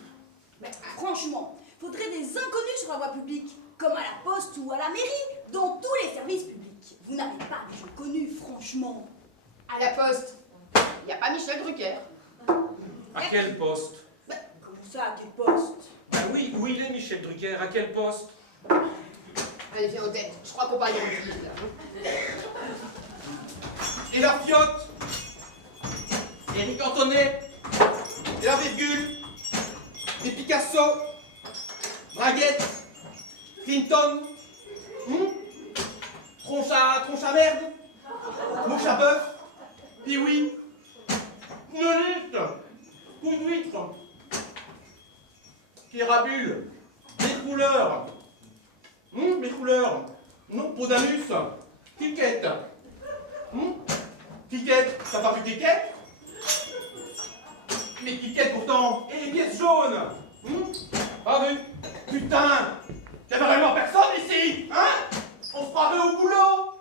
Mais franchement, faudrait des inconnus sur la voie publique, comme à la poste ou à la mairie, dans tous les services publics. Vous n'avez pas de gens connus, franchement. À la poste, il n'y a pas Michel Drucker. À quel poste? Comment ça, à quel poste? Ben oui, où il est Michel Drucker? À quel poste? Allez, viens aux têtes, je crois qu'on parle de musique, là. Et la fiotte? Éric Antonet? Et la virgule? Et Picasso? Braguette? Clinton? Tronche à merde? Mouche à bœuf? Pioui? Noniste? Coup d'huître? Kérabule? Des couleurs? Les couleurs? Non, peau d'anus? Tiquette? Tiquette? T'as pas vu Tiquette? Mais Tiquette pourtant! Et les pièces jaunes? Pas vu? Putain! Y'avait vraiment personne ici! Hein? On se croirait au boulot!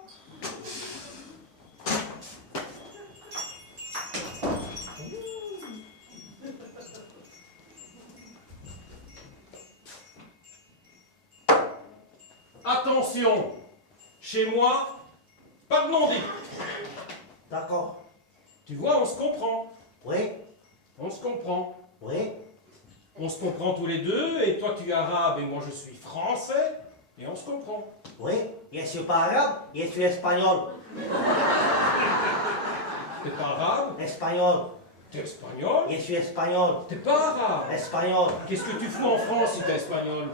Attention! Chez moi, pas de non-dit. D'accord. Tu vois, on se comprend. Oui, On se comprend. oui. On se comprend tous les deux, et toi tu es arabe et moi je suis français, et on se comprend. Oui, je suis pas arabe, je suis espagnol. T'es pas arabe? Espagnol. T'es espagnol? Je suis espagnol. T'es pas arabe? Espagnol. Qu'est-ce que tu fous en France si t'es espagnol?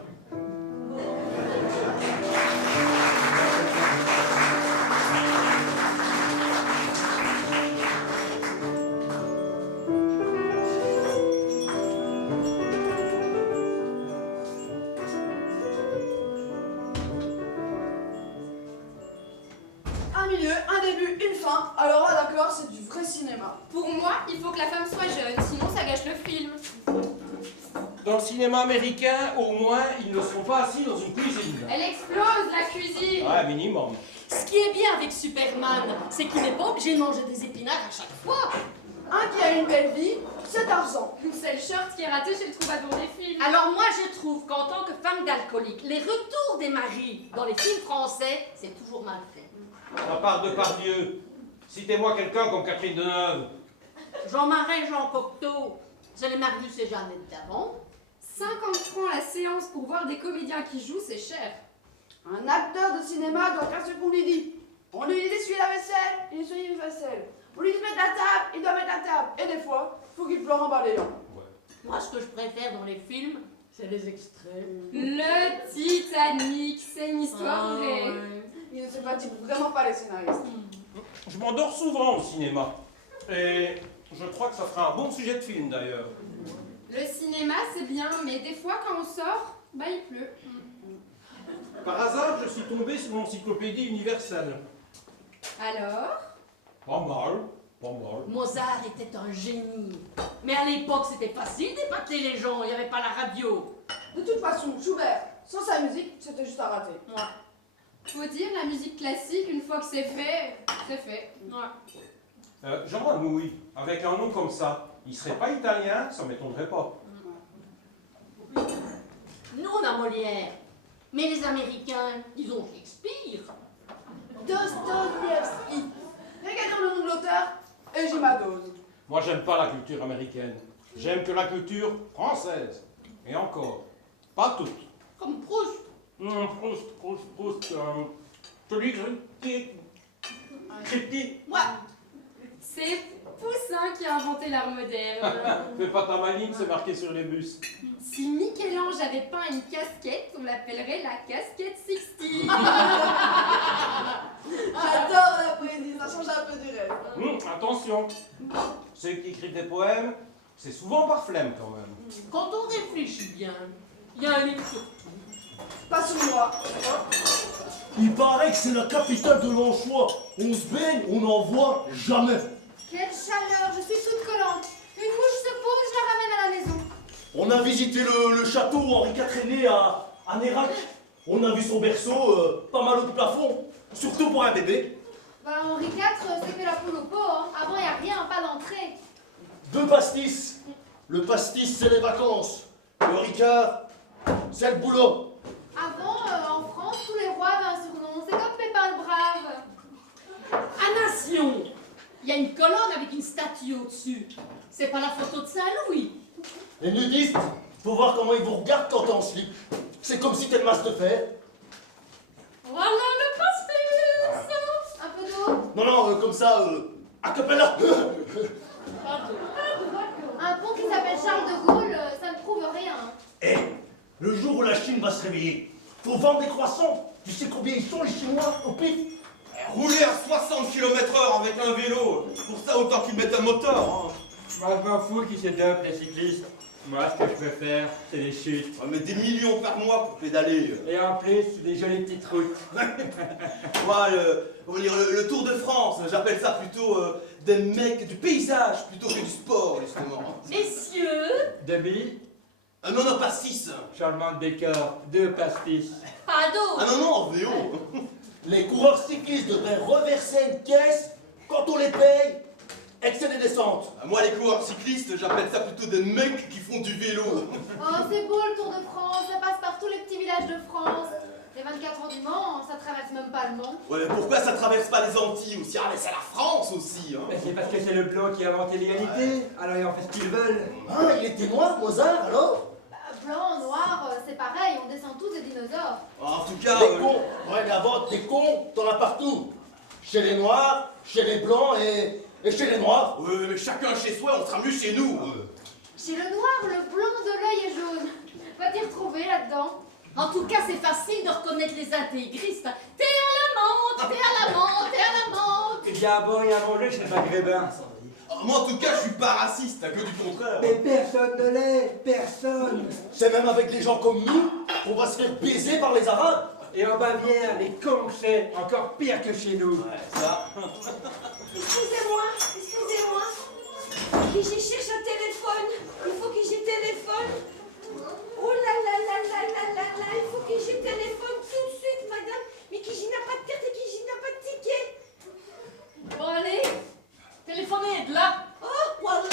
Un milieu, un début, une fin. Alors là, d'accord, c'est du vrai cinéma. Pour moi, il faut que la femme soit jeune, sinon ça gâche le film. Dans le cinéma américain, au moins, ils ne sont pas assis dans une cuisine. Elle explose la cuisine. Ouais, minimum. Ce qui est bien avec Superman, c'est qu'il n'est pas obligé de manger des épinards à chaque fois. Un qui a une belle vie, c'est Tarzan. C'est le short qui est raté chez le troubadour des films. Alors moi je trouve qu'en tant que femme d'alcoolique, les retours des maris dans les films français, c'est toujours mal fait. À part de Pardieu, citez-moi quelqu'un comme Catherine Deneuve. Jean Marais, Jean Cocteau, c'est les Marius et Jeannette d'avant. 50 francs la séance pour voir des comédiens qui jouent, c'est cher. Un acteur de cinéma doit faire ce qu'on lui dit. On lui dit d'essuyer la vaisselle, il essuie les vaisselle. On lui dit de mettre la table, il doit mettre la table. Et des fois, faut qu'il pleure en balayant. Moi ce que je préfère dans les films, c'est les extraits. Le Titanic, c'est une histoire vraie. Il ne se fatigue vraiment pas les scénaristes. Je m'endors souvent au cinéma. Et je crois que ça fera un bon sujet de film d'ailleurs. Le cinéma, c'est bien, mais des fois, quand on sort, bah il pleut. Par hasard, je suis tombé sur l'encyclopédie universelle. Alors? Pas mal, pas mal. Mozart était un génie. Mais à l'époque, c'était facile d'épater les gens, il n'y avait pas la radio. De toute façon, Schubert, sans sa musique, c'était juste à rater. Faut dire, la musique classique, une fois que c'est fait, c'est fait. Ouais. Jean Ramouille, avec un nom comme ça, il serait pas italien, ça m'étonnerait pas. Nous, on a Molière. Mais les Américains, ils ont Shakespeare. Dostoïevski. Regardons le nom de l'auteur et j'ai ma dose. Moi, j'aime pas la culture américaine. J'aime que la culture française. Et encore, pas toute. Comme Proust. Proust, celui critique. Ouais. C'est Poussin qui a inventé l'art moderne. Fais pas ta maline, c'est marqué sur les bus. Si Michel-Ange avait peint une casquette, on l'appellerait la casquette Sixtine. J'adore la poésie, ça change un peu du reste. Attention, ceux qui écrivent des poèmes, c'est souvent par flemme quand même. Quand on réfléchit bien, il y a un livre sur tout. Pas sur moi. Il paraît que c'est la capitale de l'anchois. On se baigne, on n'en voit jamais. Quelle chaleur, je suis toute collante. Une mouche se pose, je la ramène à la maison. On a visité le château où Henri IV est né à Nérac. On a vu son berceau, pas mal au plafond. Surtout pour un bébé. Bah Henri IV, c'est que la poule au pot, hein. Avant, y a rien, pas d'entrée. 2 pastis. Le pastis, c'est les vacances. Le Ricard, c'est le boulot. Avant, en France, tous les rois avaient un surnom. C'est comme Pépin le Brave. À Nation, il y a une colonne avec une statue au-dessus. C'est pas la photo de Saint-Louis. Les nudistes, faut voir comment ils vous regardent quand t'es en slip. C'est comme si t'es le masque de fer. Voilà le pastis. Un peu d'eau. Non, comme ça, a cappella. Un pont qui s'appelle Charles de Gaulle, ça ne prouve rien. Eh, le jour où la Chine va se réveiller, faut vendre des croissants. Tu sais combien ils sont les Chinois au pif? Rouler à 60 km/h avec un vélo, pour ça autant qu'ils mettent un moteur. Hein. Moi, je m'en fous qui se dopent, les cyclistes. Moi, ce que je préfère, c'est les chutes. On met des millions par mois pour pédaler. Et en plus, des jolies petites routes. Moi, le Tour de France, j'appelle ça plutôt des mecs du paysage plutôt que du sport, justement. Messieurs, Demi, Non, pas 6. changement de décor, 2 pastis. pas d'eau. Ah non, en VO. Les coureurs cyclistes devraient reverser une caisse quand on les paye, excès des descentes. Moi, les coureurs cyclistes, j'appelle ça plutôt des mecs qui font du vélo. Oh, c'est beau le Tour de France, ça passe par tous les petits villages de France. Les 24 heures du Mans, ça traverse même pas le Mans. Ouais, mais pourquoi ça traverse pas les Antilles aussi? Ah, mais c'est la France aussi, hein. Mais c'est parce que c'est le blanc qui a inventé l'égalité. Alors ils en font ce qu'ils veulent. Ah, il était noir, Mozart, alors? Blanc, noir, c'est pareil, on descend tous des dinosaures. En tout cas, Des cons, ouais, la vente des cons, t'en as partout. Chez les noirs, chez les blancs et chez les noirs. ouais, mais chacun chez soi, on sera mieux chez nous. Chez le noir, le blanc de l'œil est jaune. Va t'y retrouver là-dedans. En tout cas, c'est facile de reconnaître les intégristes. T'es à la menthe, t'es à la menthe, t'es à la menthe. Il y a à boire et à manger chez les maghrébins. Moi, en tout cas, je suis pas raciste, que du contraire. Mais personne ne l'est, personne. C'est même avec les gens comme nous qu'on va se faire baiser par les Arabes. Et en Bavière, les cons, c'est encore pire que chez nous. Ouais, ça. Excusez-moi. Que j'ai cherché un téléphone. Il faut que j'ai téléphone. Oh là là là là là là là. Il faut que j'ai téléphone tout de suite, madame. Mais que j'y n'a pas de carte et que j'y n'a pas de ticket. Bon, allez, téléphonez de là. Oh, voilà.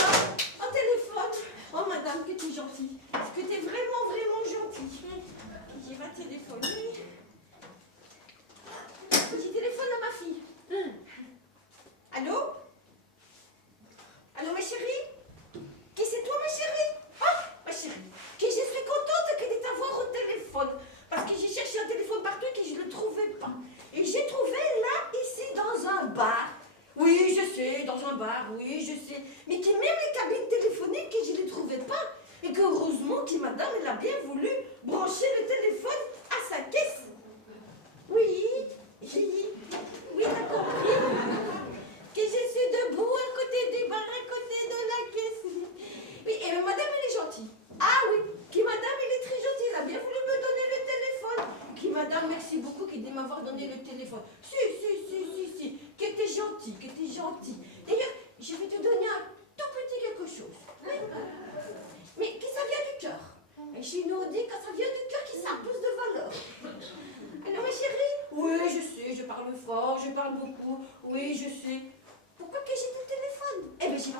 Un téléphone. Oh, madame, que t'es gentille. Que t'es vraiment, vraiment gentille. J'ai ma téléphoner. J'ai téléphone à ma fille. Allô? Allô, ma chérie? Qui c'est toi, ma chérie? Ah, ma chérie, que je suis contente que de t'avoir au téléphone. Parce que j'ai cherché un téléphone partout et que je ne le trouvais pas. Et j'ai trouvé là, ici, dans un bar. Oui, je sais, dans un bar, oui, je sais. Mais que même les cabines téléphoniques, que je ne les trouvais pas. Et que heureusement que madame, elle a bien voulu brancher le téléphone à sa caisse. Oui, t'as compris. Que je suis debout à côté du bar, à côté de la caisse. Oui, et madame, elle est gentille. Ah oui, que madame, elle est très gentille. Elle a bien voulu me donner le téléphone. Que madame, merci beaucoup de m'avoir donné le téléphone. Si. Que t'es gentil. D'ailleurs, je vais te donner un tout petit quelque chose. Oui. Mais que ça vient du cœur. Et chez nous, on dit quand ça vient du cœur, que ça a plus de valeur. Alors, ma chérie? Oui,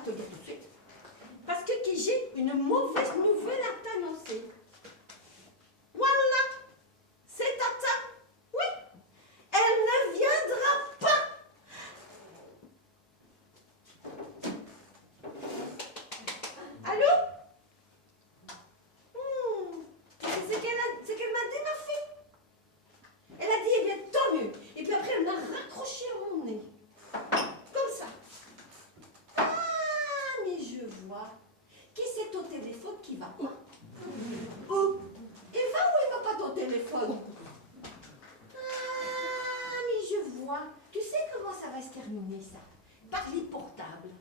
te le dire tout de suite. Parce que j'ai une mauvaise nouvelle à t'annoncer. Voilà, c'est Tata. Oui, elle ne viendra pas. Allô? C'est qu'elle m'a dit, ma fille. Elle a dit, eh bien, tant mieux. Et puis après, elle m'a raccroché à mon nez. Comme ça. Ah, mais je vois. Qui c'est au téléphone qui va pas? Où? Il va ou il va pas ton téléphone? Ah, mais je vois. Tu sais comment ça va se terminer, ça? Par les portables.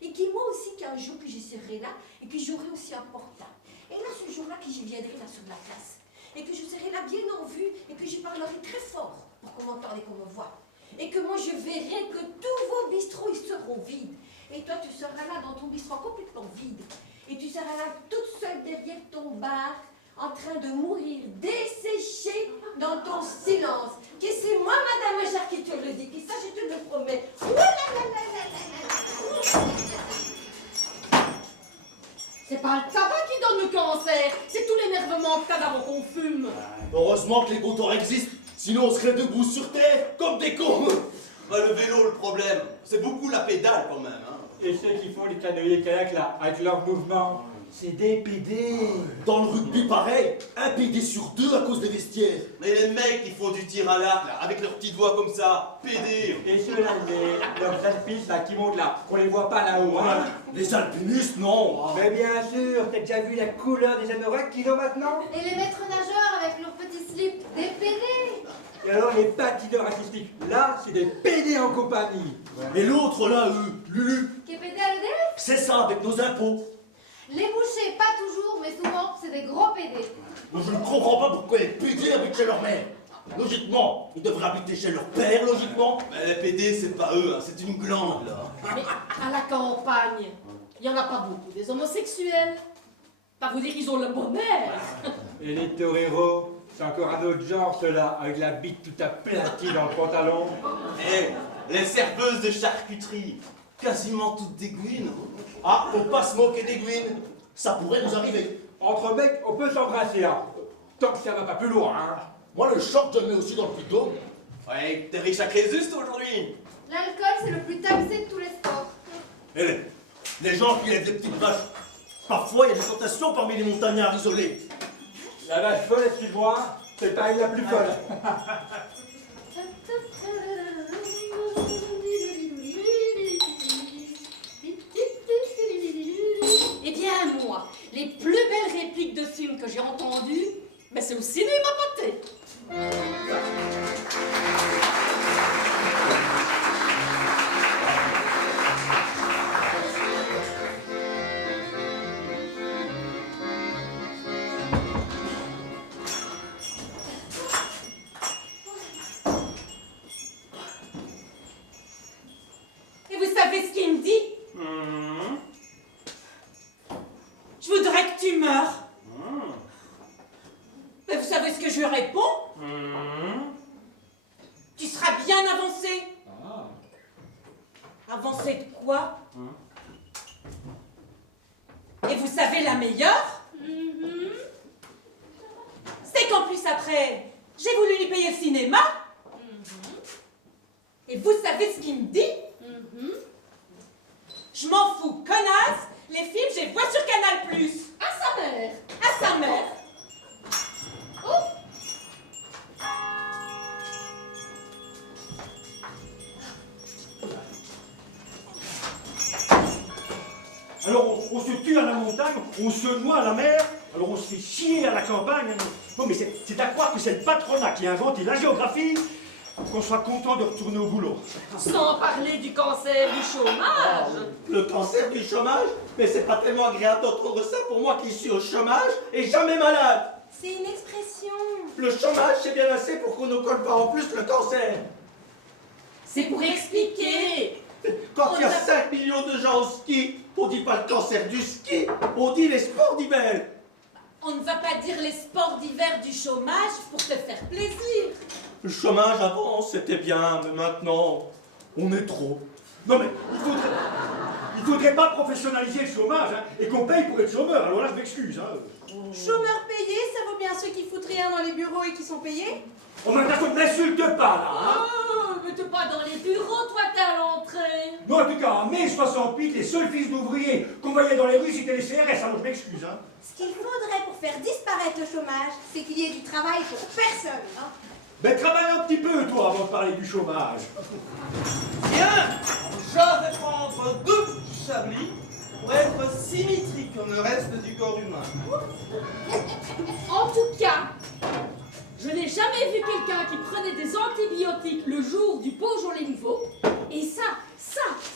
Et qui moi aussi, qu'un jour que je serai là, et que j'aurai aussi un portable. Et là, ce jour-là, que je viendrai là sur la classe, et que je serai là bien en vue, et que je parlerai très fort pour qu'on m'entende et qu'on me voit. Et que moi, je verrai que tous vos bistrots, ils seront vides. Et toi, tu seras là dans ton bistrot complètement vide. Et tu seras là toute seule derrière ton bar, en train de mourir, desséché dans ton silence. Que c'est moi, Madame Jacques, qui te le dis, que ça, je te le promets. Ouh là là là là là là. C'est pas le tabac qui donne le cancer, c'est tout l'énervement que t'as d'avant qu'on fume. Heureusement que les compteurs existent, sinon on serait debout sur terre comme des cons. Le vélo, le problème, c'est beaucoup la pédale quand même. Hein. Et ceux qui font les canoës kayak là, avec leur mouvement, c'est des PD. Dans le rugby, pareil, un PD sur 2 à cause des vestiaires. Mais les mecs qui font du tir à l'arc, là, avec leurs petites voix comme ça, PD. Et ceux-là, leurs alpinistes là, qui montent là, on les voit pas là-haut, hein? Les alpinistes, non. Mais bien sûr, t'as déjà vu la couleur des anoraks qu'ils ont maintenant? Et les maîtres nageurs avec leurs petits slips, des PD. Et alors les patineurs artistiques, là, c'est des PD en compagnie. Et l'autre là, Lulu, Qui est PD à l'EDF. c'est ça avec nos impôts. Les bouchers, pas toujours, mais souvent, c'est des gros PD. Mais je ne comprends pas pourquoi les PD habitent chez leur mère. Logiquement, ils devraient habiter chez leur père, logiquement. Mais les PD, c'est pas eux, hein, c'est une glande là. Mais à la campagne, il n'y en a pas beaucoup des homosexuels. Pas vous dire qu'ils ont le bonheur. Et les toreros, c'est encore un autre genre, ceux-là, avec la bite tout aplatie dans le pantalon. Les serveuses de charcuterie, quasiment toutes des gouines. Ah, faut pas se moquer des gouines. Ça pourrait nous arriver. Entre mecs, on peut s'embrasser, hein. Tant que ça va pas plus loin, hein. Moi, le short, je le mets aussi dans le pitot. Ouais, t'es riche à Crésus aujourd'hui. L'alcool, c'est le plus taxé de tous les sports. Et les gens qui lèvent des petites vaches, parfois il y a des tentations parmi les montagnards isolés. La vache folle, excuse-moi, c'est pas elle la plus folle. Eh bien, moi, les plus belles répliques de films que j'ai entendues, mais c'est au cinéma pâté. Et vous savez ce qu'il me dit? Je voudrais que tu meurs. Mais vous savez ce que je lui réponds? Tu seras bien avancé. Avancé de quoi? Et vous savez la meilleure? C'est qu'en plus après, j'ai voulu lui payer le cinéma. Et vous savez ce qu'il me dit? Je m'en fous, connasse. Les films, je les vois sur Canal+. À sa mère. À sa mère. Oh. Alors on se tue à la montagne, on se noie à la mer, alors on se fait chier à la campagne. Non mais c'est à croire que c'est le patronat qui a inventé la géographie, qu'on soit content de retourner au boulot. Sans parler du cancer, du chômage. Le cancer du chômage? Mais c'est pas tellement agréable d'entendre ça pour moi qui suis au chômage et jamais malade. C'est une expression. Le chômage, c'est bien assez pour qu'on ne colle pas en plus le cancer. C'est pour expliquer. Quand il y a 5 millions de gens au ski, on dit pas le cancer du ski, on dit les sports d'hiver. On ne va pas dire les sports d'hiver du chômage pour te faire plaisir. Le chômage avant, c'était bien, mais maintenant, on est trop. Non mais, il Il faudrait pas professionnaliser le chômage, hein, et qu'on paye pour être chômeur. Alors là, je m'excuse. Hein. Chômeurs payés, ça vaut bien ceux qui foutent rien dans les bureaux et qui sont payés? Oh, maintenant, ne m'insulte pas, là. Hein. Oh, mais t'es pas dans les bureaux, toi, t'es à l'entrée. Non, en tout cas, en mai 68, les seuls fils d'ouvriers qu'on voyait dans les rues, c'était les CRS. Alors, je m'excuse. Hein. Ce qu'il faudrait pour faire disparaître le chômage, c'est qu'il y ait du travail pour personne. Hein. Ben, travaille un petit peu, toi, avant de parler du chômage. Tiens, je vais prendre 2 chablis pour être symétrique comme le reste du corps humain. En tout cas, je n'ai jamais vu quelqu'un qui prenait des antibiotiques le jour du beau jour nouveau. Et ça,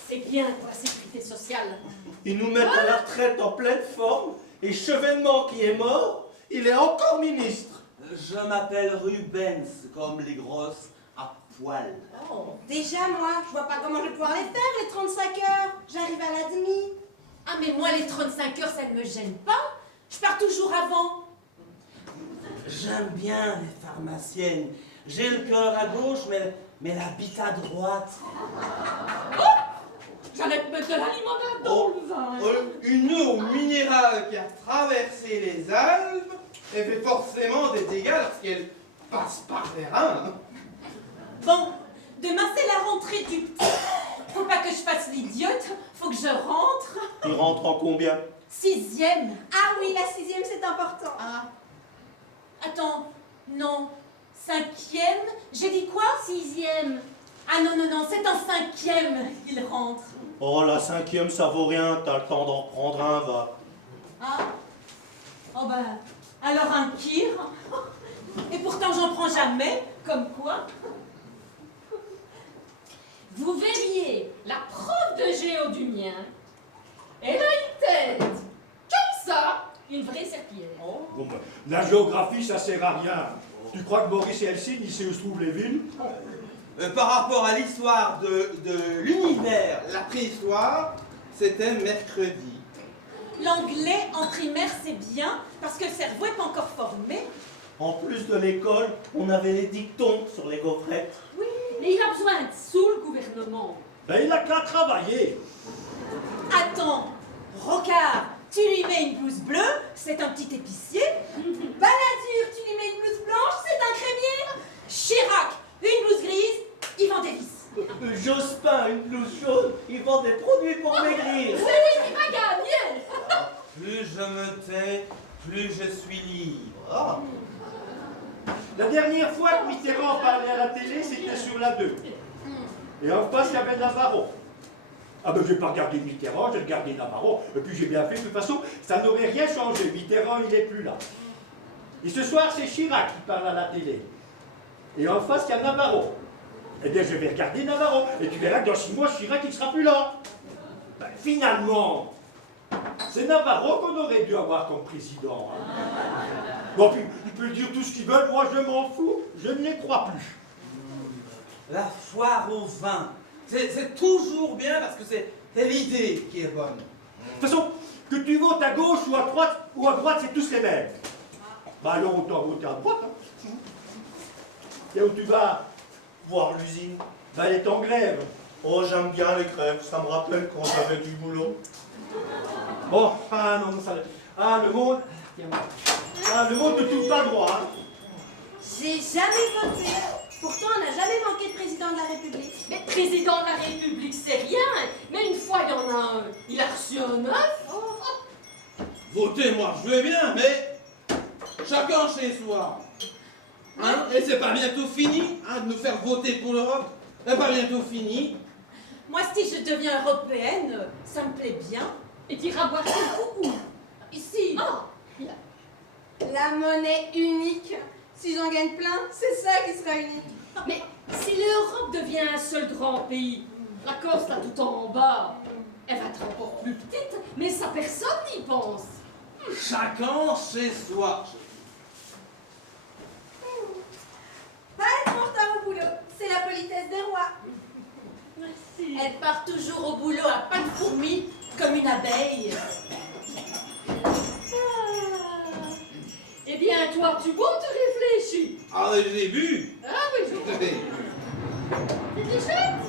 c'est bien pour la sécurité sociale. Ils nous mettent à la retraite en pleine forme, et Chevènement qui est mort, il est encore ministre. Je m'appelle Rubens, comme les grosses à poil. Oh, déjà, moi, je vois pas comment je vais pouvoir les faire, les 35 heures. J'arrive à la demi. Ah, mais moi, les 35 heures, ça ne me gêne pas. Je pars toujours avant. J'aime bien les pharmaciennes. J'ai le cœur à gauche, mais la bite à droite. Oh, j'arrête de mettre de la limonade dans le vin. Une eau minérale qui a traversé les Alpes, elle fait forcément des dégâts lorsqu'elle passe par les reins. Bon, demain c'est la rentrée du petit. Faut pas que je fasse l'idiote, faut que je rentre. Il rentre en combien? 6e. Ah oui, la 6e, c'est important. Ah. Attends, non. 5e. J'ai dit quoi? 6e. Ah non, c'est en 5e qu'il rentre. Oh, la 5e, ça vaut rien, t'as le temps d'en prendre un, va. Ah. Oh ben, alors un kir. Et pourtant j'en prends jamais, comme quoi. Vous verriez la prof de géo du mien. Elle a une tête comme ça, une vraie serpillière. Bon, ben, la géographie, ça sert à rien. Tu crois que Maurice et Helsinki, il sait où se trouvent les villes? Par rapport à l'histoire de l'univers, la préhistoire, c'était mercredi. L'anglais en primaire c'est bien, parce que le cerveau est pas encore formé. En plus de l'école, on avait les dictons sur les gaufrettes. Oui, mais il a besoin de sous, le gouvernement. Ben, il a qu'à travailler. Attends, Rocard, tu lui mets une blouse bleue, c'est un petit épicier. Balladur, tu lui mets une blouse blanche, c'est un crémier. Chirac, une blouse grise, il vend des vis. Jospin, une blouse jaune, il vend des produits pour maigrir. C'est lui qui va gagner. Plus je me tais, plus je suis libre. La dernière fois que Mitterrand parlait à la télé, c'était sur la 2. Et en face, il y avait Navarro. Ah ben, je n'ai pas regardé Mitterrand, j'ai regardé Navarro. Et puis j'ai bien fait, de toute façon, ça n'aurait rien changé. Mitterrand, il n'est plus là. Et ce soir, c'est Chirac qui parle à la télé. Et en face, il y a Navarro. Eh bien, je vais regarder Navarro. Et tu verras que dans 6 mois, Chirac, il ne sera plus là. Ben, finalement, c'est Navarro qu'on aurait dû avoir comme président. Hein. Bon, puis, ils peuvent dire tout ce qu'ils veulent, moi je m'en fous, je ne les crois plus. La foire au vin, c'est toujours bien parce que c'est l'idée qui est bonne. De toute façon, que tu votes à gauche ou à droite, c'est tous les mêmes. Bah alors autant voter à droite. Hein. Et où tu vas? Voir l'usine. Bah elle est en grève. Oh, j'aime bien les grèves, ça me rappelle quand j'avais du boulot. Bon, ah non, ça... Ah, le monde... Ah, le monde ne tourne pas droit. Hein. J'ai jamais voté. Pourtant, on n'a jamais manqué de président de la République. Mais président de la République, c'est rien. Mais une fois, il y en a un. Il a reçu un œuf. Voter, moi, je veux bien, mais chacun chez soi. Hein? Et c'est pas bientôt fini, hein, de nous faire voter pour l'Europe. C'est pas bientôt fini. Moi, si je deviens européenne, ça me plaît bien. Et tu iras boire ton coup. Ici. Ah. La monnaie unique. Si j'en gagne plein, c'est ça qui sera unique. Mais si l'Europe devient un seul grand pays, la Corse là tout en bas, elle va être encore plus petite, mais ça personne n'y pense. Chacun chez soi. Pas être en retard au boulot, c'est la politesse des rois. Merci. Elle part toujours au boulot à pas de fourmis, comme une abeille. Eh bien, toi, tu bois ou tu réfléchis? Ah, j'ai bu. Ah oui, je vois. T'es chouette.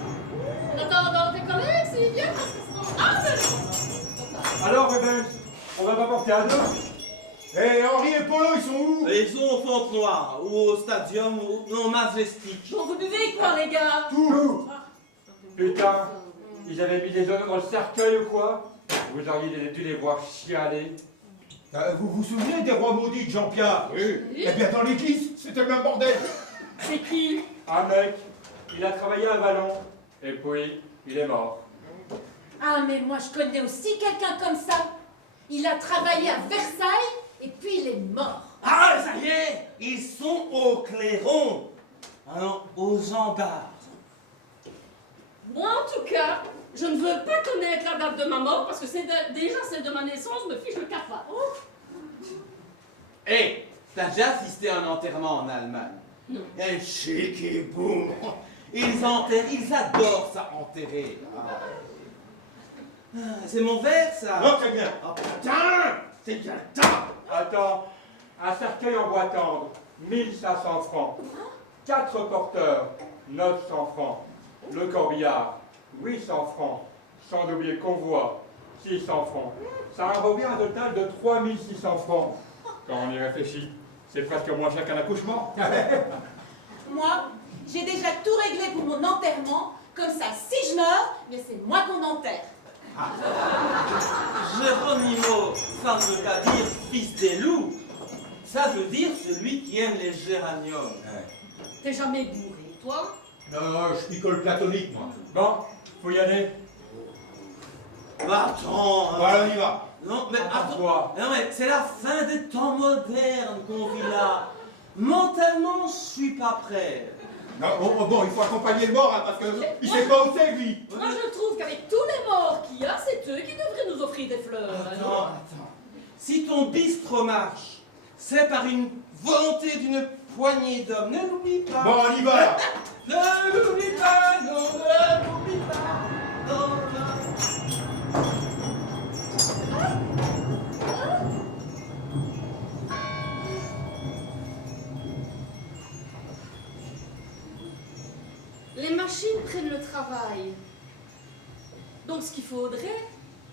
En attendant tes collègues, c'est bien parce que c'est... Ah, Alors, Rubens, on va pas porter à deux? Et Henri et Polo, ils sont où? Ils sont au Fontenoy, ou au Stadium, ou au Majestic. Bon, vous buvez quoi, les gars? Tout. Putain, ils avaient mis des hommes dans le cercueil ou quoi? Vous auriez dû les voir chialer. Vous vous souvenez des rois maudits de Jean-Pierre? Oui. Eh bien, dans l'église, c'était le même bordel. C'est qui? Un mec, il a travaillé à Vallon, et puis il est mort. Ah, mais moi je connais aussi quelqu'un comme ça. Il a travaillé à Versailles et puis il est mort. Ah, ça y est, ils sont au clairon. Alors, aux gendarmes. Moi, en tout cas, je ne veux pas connaître la date de ma mort parce que c'est déjà celle de ma naissance me fiche le cafard. Hé, t'as déjà assisté à un enterrement en Allemagne? Non. Et chic et boum. Ils enterrent, ils adorent ça, enterrer. Ah, c'est mon verre, ça. Non, c'est bien. Oh putain, c'est bien le temps. Attends, un cercueil en bois tendre, 1500 francs. 4 porteurs, 900 francs. Le corbillard, 800 francs. Sans oublier le convoi, 600 francs. Ça revient à un total de 3600 francs. Quand on y réfléchit, c'est presque moins cher qu'un accouchement. Moi, j'ai déjà tout réglé pour mon enterrement. Comme ça, si je meurs, mais c'est moi qu'on enterre. Geronimo, ça ne veut pas dire fils des loups. Ça veut dire celui qui aime les géraniums. T'es jamais bourré, toi? Non, je picole platonique, moi. Bon, faut y aller. Bah, attends. Voilà, on y va. Non, mais attends. Quoi? Non, mais c'est la fin des temps modernes qu'on vit là. Mentalement, je suis pas prêt. Non, bon, il faut accompagner le mort, hein, parce qu'il sait pas où c'est, lui. Moi, je trouve qu'avec tous les morts qu'il y a, c'est eux qui devraient nous offrir des fleurs. Attends. Si ton bistrot marche, c'est par une volonté d'une poignée d'hommes. Ne l'oublie pas. Bon, on y va. Ne l'oublie pas, non, ne l'oublie pas. Non, non. Les machines prennent le travail. Donc ce qu'il faudrait,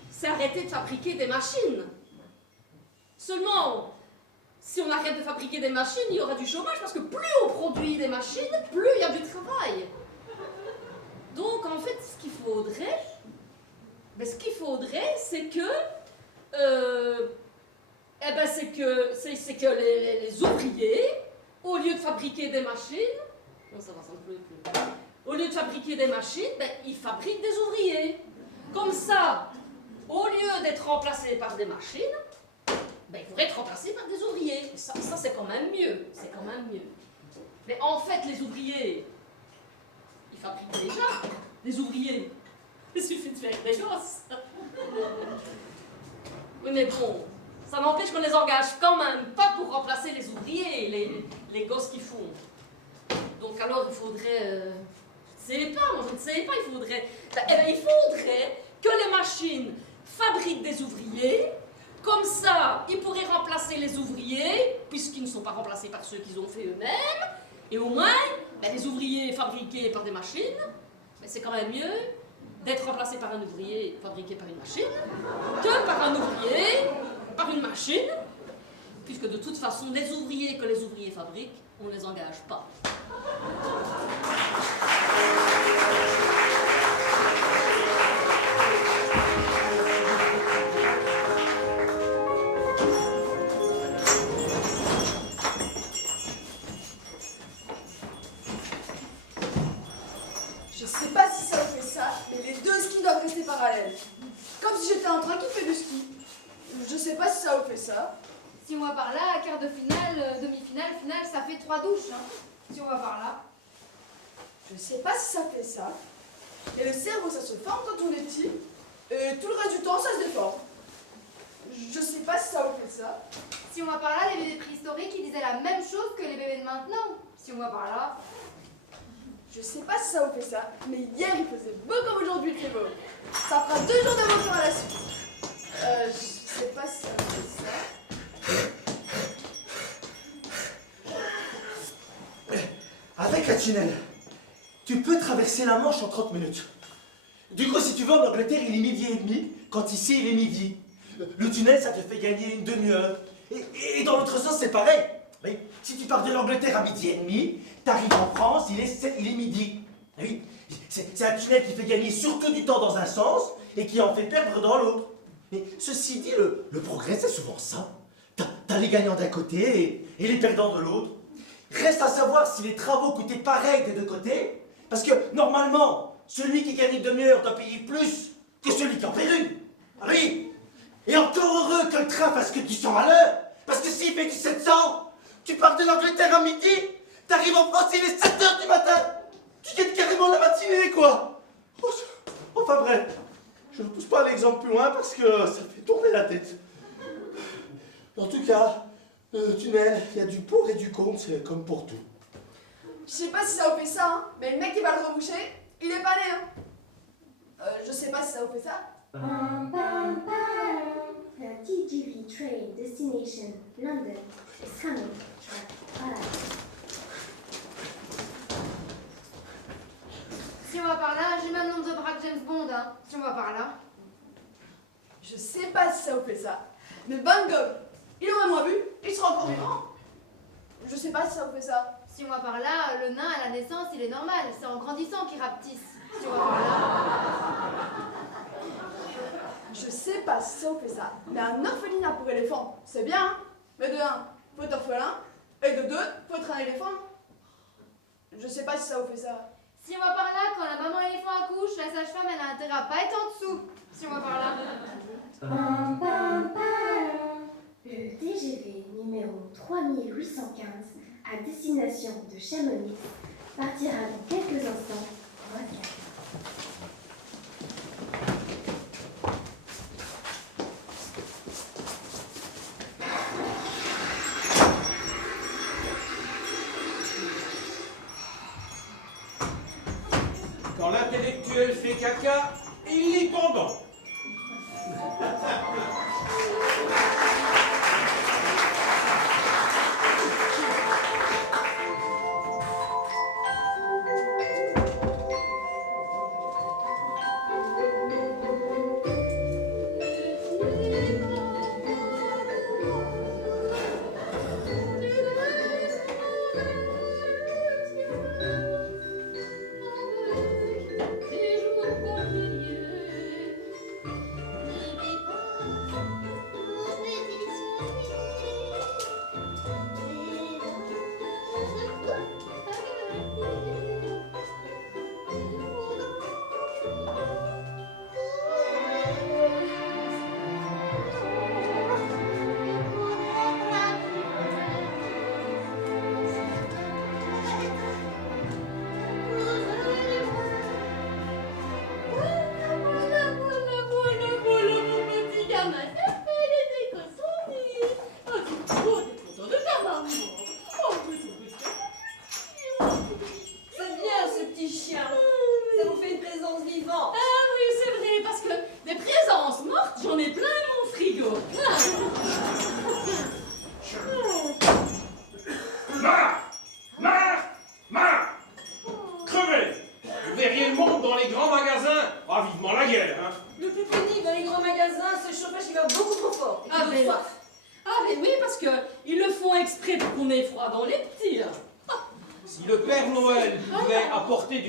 c'est arrêter de fabriquer des machines. Seulement, si on arrête de fabriquer des machines, il y aura du chômage parce que plus on produit des machines, plus il y a du travail. Donc en fait, ce qu'il faudrait, c'est que, c'est que les ouvriers, au lieu de fabriquer des machines, non, ça ne pleut plus. Au lieu de fabriquer des machines, ils fabriquent des ouvriers. Comme ça, au lieu d'être remplacés par des machines, ils pourraient être remplacés par des ouvriers. Ça c'est quand même mieux. C'est quand même mieux. Mais en fait, les ouvriers, ils fabriquent déjà des ouvriers. Il suffit de faire des gosses. Oui, mais bon, ça n'empêche qu'on les engage quand même pas pour remplacer les ouvriers, les gosses qu'ils font. Donc alors, il faudrait... je ne sais pas, il faudrait que les machines fabriquent des ouvriers, comme ça, ils pourraient remplacer les ouvriers, puisqu'ils ne sont pas remplacés par ceux qu'ils ont fait eux-mêmes, et au moins, les ouvriers fabriqués par des machines, c'est quand même mieux d'être remplacé par un ouvrier fabriqué par une machine, que par un ouvrier par une machine, puisque de toute façon, les ouvriers que les ouvriers fabriquent, on ne les engage pas. Je sais pas si ça vous fait ça, mais les deux skis doivent rester parallèles. Comme si j'étais un train qui fait du ski. Je sais pas si ça vous fait ça. Si on va par là, quart de finale, demi-finale, finale, ça fait 3 douches. Hein. Si on va par là. Je sais pas si ça fait ça. Et le cerveau, ça se forme quand on est petit. Et tout le reste du temps, ça se déforme. Je sais pas si ça vous fait ça. Si on va par là, les bébés préhistoriques, ils disaient la même chose que les bébés de maintenant. Si on va par là. Je sais pas si ça vous fait ça, mais hier il faisait beau comme aujourd'hui il fait beau. Ça fera 2 jours de beau temps à la suite. Je sais pas si ça vous fait ça. Avec la tunnel, tu peux traverser la Manche en 30 minutes. Du coup, si tu vas en Angleterre, il est 12h30, quand ici il est midi. Le tunnel, ça te fait gagner une demi-heure. Et dans l'autre sens, c'est pareil. Oui. Si tu pars de l'Angleterre à midi et demi, t'arrives en France, il est midi. Oui. C'est un tunnel qui fait gagner surtout du temps dans un sens et qui en fait perdre dans l'autre. Mais ceci dit, le progrès, c'est souvent ça. T'as les gagnants d'un côté et les perdants de l'autre. Reste à savoir si les travaux coûtaient pareil des deux côtés, parce que normalement, celui qui gagne une demi-heure doit payer plus que celui qui en perd une. Ah oui. Et encore heureux que le train fasse que du 100 à l'heure, parce que s'il fait du 700, tu pars de l'Angleterre à midi, t'arrives en France, il est 7h du matin. Tu gagnes carrément la matinée, quoi. Enfin bref, je ne pousse pas l'exemple plus loin parce que ça fait tourner la tête. En tout cas, le tunnel, il y a du pour et du contre, c'est comme pour tout. Je sais pas si ça vous fait ça, hein, mais le mec qui va le reboucher, il est pas né, hein. Je sais pas si ça vous fait ça. The TGV train destination London is coming at 5. Si on va par là, j'ai même le nombre de bras de James Bond, hein. Si on va par là. Je sais pas si ça vous fait ça, mais Van Gogh, il aurait moins bu, il sera encore vivant. Je sais pas si ça vous fait ça. Si on va par là, le nain à la naissance, il est normal. C'est en grandissant qu'il rapetisse. Si on va par là. Je sais pas si ça vous fait ça, mais un orphelinat pour éléphants, c'est bien, hein. Mais de 1, faut être orphelin, et de 2, faut être un éléphant. Je sais pas si ça vous fait ça. Si on va par là, quand la maman éléphant accouche, la sage-femme, elle a intérêt à pas être en dessous. Si on va par là. Le TGV numéro 3815 à destination de Chamonix partira dans quelques instants pour Oscar. Quand l'intellectuel fait caca, il lit pendant.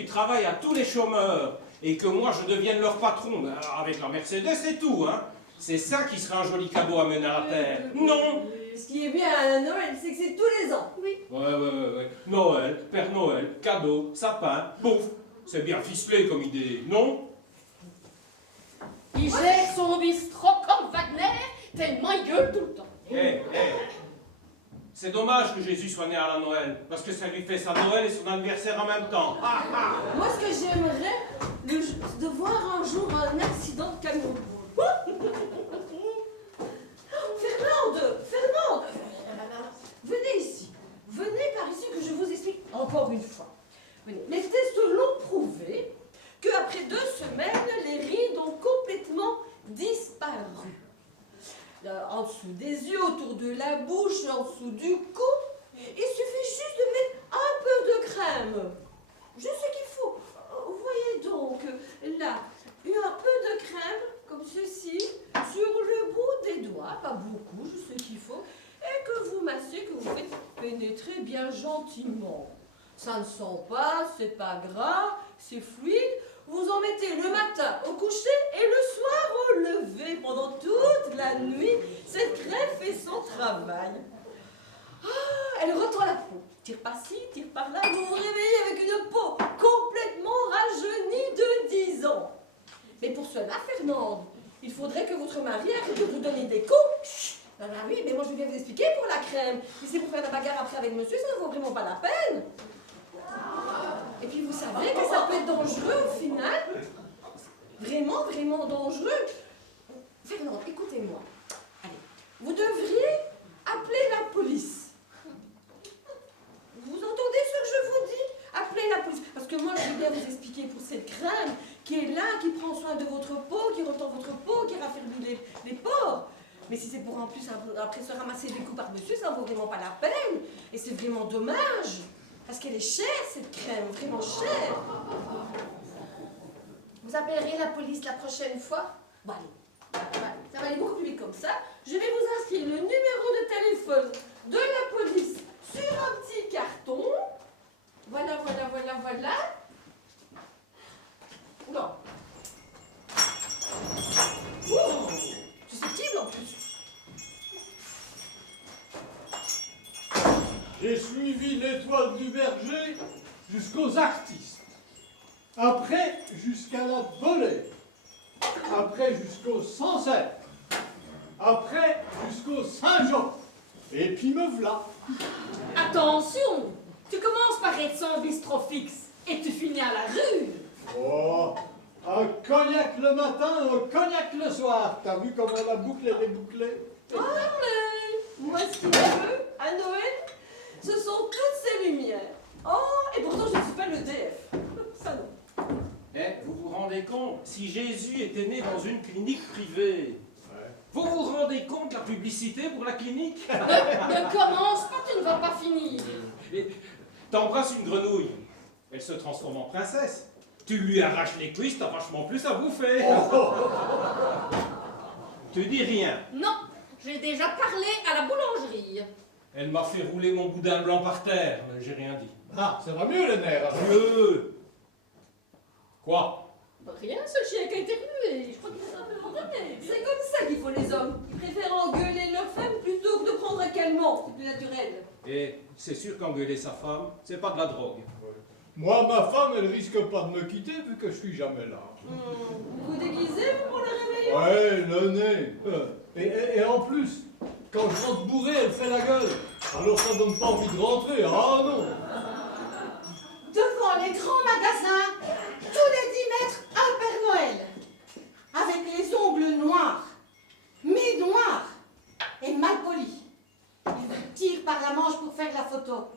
Travail à tous les chômeurs et que moi je devienne leur patron avec leur Mercedes et tout, hein. C'est ça qui serait un joli cadeau à mener à la terre. Non. Ce qui est bien à Noël, c'est que c'est tous les ans. Oui. Ouais. Noël, Père Noël, cadeau, sapin, bouffe. C'est bien ficelé comme idée, non? Il gère son bistrot comme Wagner, tellement il gueule tout le temps. C'est dommage que Jésus soit né à la Noël, parce que ça lui fait sa Noël et son anniversaire en même temps. Moi, ce que j'aimerais, de voir un jour un accident de camion. Fernande, venez ici. Venez par ici que je vous explique encore une fois. Venez. Les tests l'ont prouvé qu'après 2 semaines, les rides ont complètement disparu. En dessous des yeux, autour de la bouche, en dessous du cou. Il suffit juste de mettre un peu de crème. Juste ce qu'il faut. Vous voyez donc, là, un peu de crème, comme ceci. pas beaucoup, je sais qu'il faut, et que vous massez, que vous faites pénétrer bien gentiment. Ça ne sent pas, c'est pas gras, c'est fluide. Vous en mettez le matin au coucher et le soir au lever. Pendant toute la nuit, cette crème fait son travail. Ah, elle retend la peau. Tire par-ci, tire par-là, et vous vous réveillez avec une peau complètement rajeunie de 10 ans. Mais pour cela, Fernande, il faudrait que votre mari arrête de vous donner des coups. Ah oui, mais moi je viens vous expliquer pour la crème. Si c'est pour faire la bagarre après avec monsieur, ça ne vaut vraiment pas la peine. Et puis vous savez que ça peut être dangereux au final. Vraiment, vraiment dangereux. Fernande, écoutez-moi. Allez, vous devriez appeler la police. Vous entendez ce que je vous dis? Appelez la police. Parce que moi, je vais bien vous expliquer pour cette crème qui est là, qui prend soin de votre peau, qui retend votre peau, qui raffermit les pores. Mais si c'est pour en plus après se ramasser des coups par-dessus, ça ne vaut vraiment pas la peine. Et c'est vraiment dommage. Parce qu'elle est chère, cette crème, vraiment chère. Vous appellerez la police la prochaine fois? Bon, allez. Ça va aller beaucoup plus vite comme ça. Je vais vous inscrire le numéro de téléphone de la police sur un petit carton. Voilà, voilà, voilà, voilà. Oula. Oh, susceptible en plus. J'ai suivi l'étoile du berger jusqu'aux artistes. Après, jusqu'à la Bolée. Après, jusqu'au Sancerre. Après, jusqu'au Saint-Jean. Et puis me v'là. Attention! Tu commences par être sans bistrot fixe et tu finis à la rue. Oh, un cognac le matin, un cognac le soir. T'as vu comment la boucle elle est bouclée? Oh, mais moi, ce qui me veut, à Noël, ce sont toutes ces lumières. Oh, et pourtant, je ne suis pas le DF. Ça, non. Eh, vous vous rendez compte? Si Jésus était né dans une clinique privée, vous vous rendez compte de la publicité pour la clinique? Ne commence pas, tu ne vas pas finir. T'embrasses une grenouille, elle se transforme en princesse. Tu lui arraches les cuisses, t'as vachement plus à bouffer. Tu dis rien. Non, j'ai déjà parlé à la boulangerie. Elle m'a fait rouler mon boudin blanc par terre, mais j'ai rien dit. Ah, ça va mieux le nerf. Mieux. Quoi? Rien, ce chien qui a été rué. Je crois qu'il est un peu endormi. C'est comme ça qu'il faut les hommes. Ils préfèrent engueuler leur femme plutôt que de prendre un calmant. C'est plus naturel. Et c'est sûr qu'engueuler sa femme, c'est pas de la drogue. Moi, ma femme, elle risque pas de me quitter vu que je suis jamais là. Vous déguisez pour le réveillon? Ouais, le nez. Et en plus, quand je rentre bourré, elle fait la gueule. Alors ça donne pas envie de rentrer. Ah non. Devant les grands magasins, tous les 10 mètres, un Père Noël. Avec les ongles noirs, mi-noirs et mal polis. Il vous tire par la manche pour faire la photo.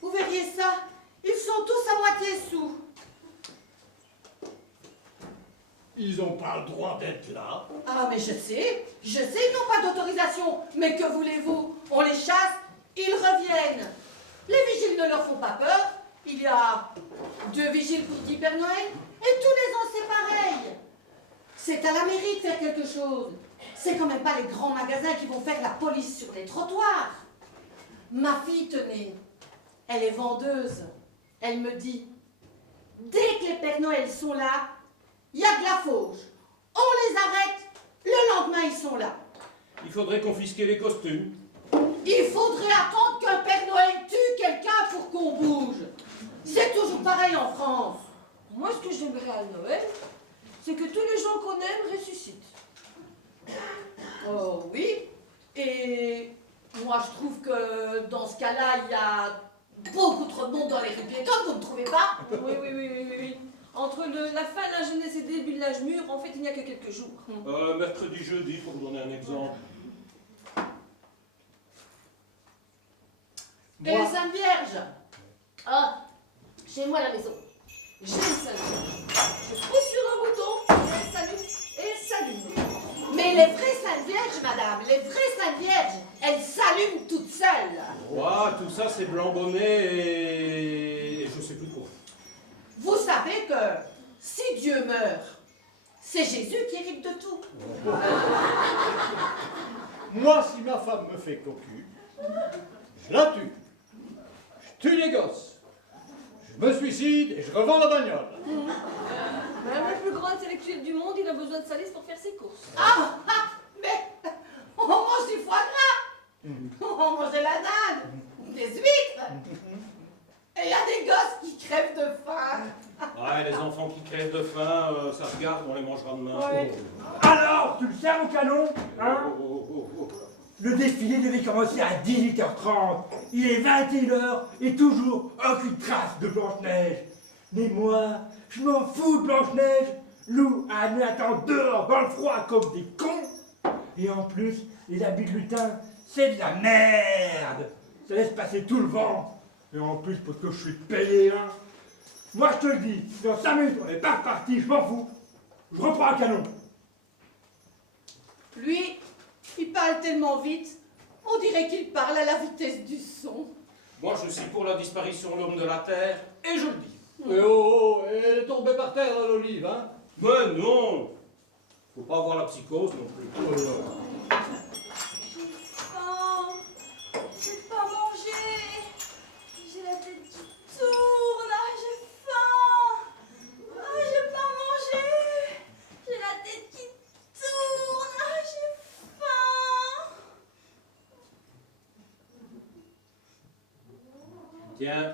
Vous verriez ça, ils sont tous à moitié sous. Ils ont pas le droit d'être là. Ah mais je sais, ils n'ont pas d'autorisation. Mais que voulez-vous? On les chasse, ils reviennent. Les vigiles ne leur font pas peur. Il y a 2 vigiles pour 10 Père Noël, et tous les ans c'est pareil. C'est à la mairie de faire quelque chose. C'est quand même pas les grands magasins qui vont faire la police sur les trottoirs. Ma fille, tenez, elle est vendeuse. Elle me dit, dès que les Pères Noël sont là, il y a de la fauche. On les arrête, le lendemain ils sont là. Il faudrait confisquer les costumes. Il faudrait attendre qu'un Père Noël tue quelqu'un pour qu'on bouge. C'est toujours pareil en France. Moi, ce que j'aimerais à Noël, c'est que tous les gens qu'on aime ressuscitent. Oh oui. Et moi, je trouve que dans ce cas-là, il y a beaucoup trop de monde dans les rues piétonnes, vous ne trouvez pas? Oui. Entre la fin de la jeunesse et le début de l'âge mûr, en fait, il n'y a que quelques jours. Mercredi, jeudi, pour vous donner un exemple. Et les Saintes Vierges? Ah, chez moi à la maison. J'ai une Sainte Vierge. Je pousse sur un bouton, elle s'allume et elle s'allume. Mais les vraies Saintes Vierges, madame, les vraies Saintes Vierges, elles s'allument toutes seules. Ouah, tout ça c'est blanc bonnet et je sais plus trop. Vous savez que si Dieu meurt, c'est Jésus qui hérite de tout. Moi, si ma femme me fait cocu, je la tue. Je tue les gosses. Je me suicide et je revends la bagnole. Même le plus grand intellectuel du monde, il a besoin de sa liste pour faire ses courses. Ah, mais on mange du foie gras, on mange de la dinde, des huîtres, et il y a des gosses qui crèvent de faim. Ouais, les enfants qui crèvent de faim, ça se garde, on les mangera demain. Ouais. Alors, tu le sers au canon, hein? Le défilé devait commencer à 18h30. Il est 21h et toujours aucune trace de Blanche-Neige. Mais moi, je m'en fous de Blanche-Neige. Lou a nous attend dehors dans le froid comme des cons. Et en plus, les habits de lutin, c'est de la merde. Ça laisse passer tout le vent. Et en plus, parce que je suis payé, hein. Moi, je te le dis, dans 5 minutes, on n'est pas reparti, je m'en fous. Je reprends un canon. Lui, il parle tellement vite, on dirait qu'il parle à la vitesse du son. Moi, je suis pour la disparition de l'homme de la Terre, et je le dis. Et oh, elle est tombée par terre, l'olive, hein? Mais non! Faut pas avoir la psychose non plus. J'ai faim. J'ai pas mangé. J'ai la tête qui tourne. Ah, j'ai faim. Ah, j'ai pas mangé. J'ai la tête qui tourne. Ah, j'ai faim. Tiens,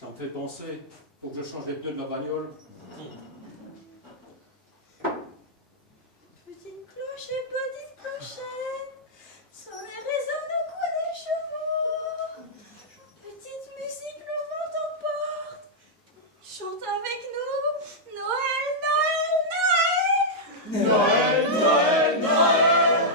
ça me fait penser. Faut que je change les pneus de la bagnole. Petite clochette, petite clochette, sonner résonne le coup des chevaux. Petite musique, le vent t'emporte. Chante avec nous, Noël, Noël, Noël. Noël, Noël, Noël.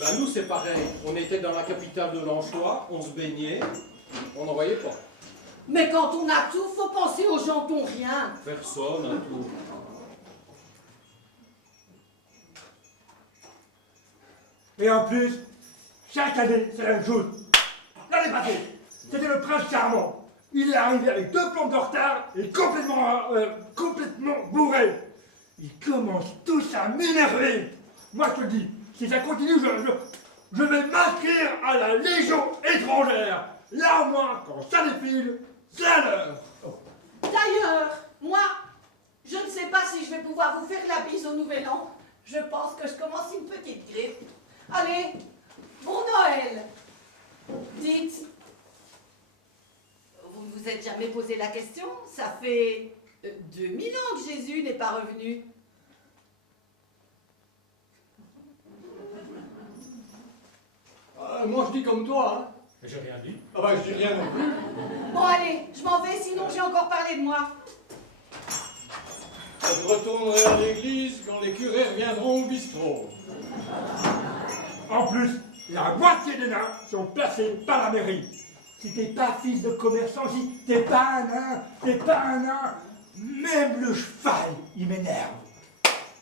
Ben nous, c'est pareil. On était dans la capitale de l'Anchois, on se baignait, on n'en voyait pas. Mais quand on a tout, faut penser aux gens qui n'ont rien. Personne, un tout. Et en plus, chaque année, c'est la même chose. L'année passée, c'était le prince charmant. Il est arrivé avec 2 plombes de retard et complètement bourré. Ils commencent tous à m'énerver. Moi, je te le dis, si ça continue, je vais m'inscrire à la Légion étrangère. Là, au moins, quand ça défile, c'est à l'heure. D'ailleurs, moi, je ne sais pas si je vais pouvoir vous faire la bise au Nouvel An. Je pense que je commence une petite grippe. Allez, bon Noël. Dites, vous ne vous êtes jamais posé la question? Ça fait 2000 ans que Jésus n'est pas revenu. Moi, je dis comme toi, hein? J'ai rien dit. Ah bah, je dis rien non plus. Bon, allez, je m'en vais, sinon j'ai encore parlé de moi. Je retournerai à l'église quand les curés reviendront au bistrot. En plus, la moitié des nains sont placés par la mairie. Si t'es pas fils de commerçant, si t'es pas un nain, t'es pas un nain, même le cheval, il m'énerve.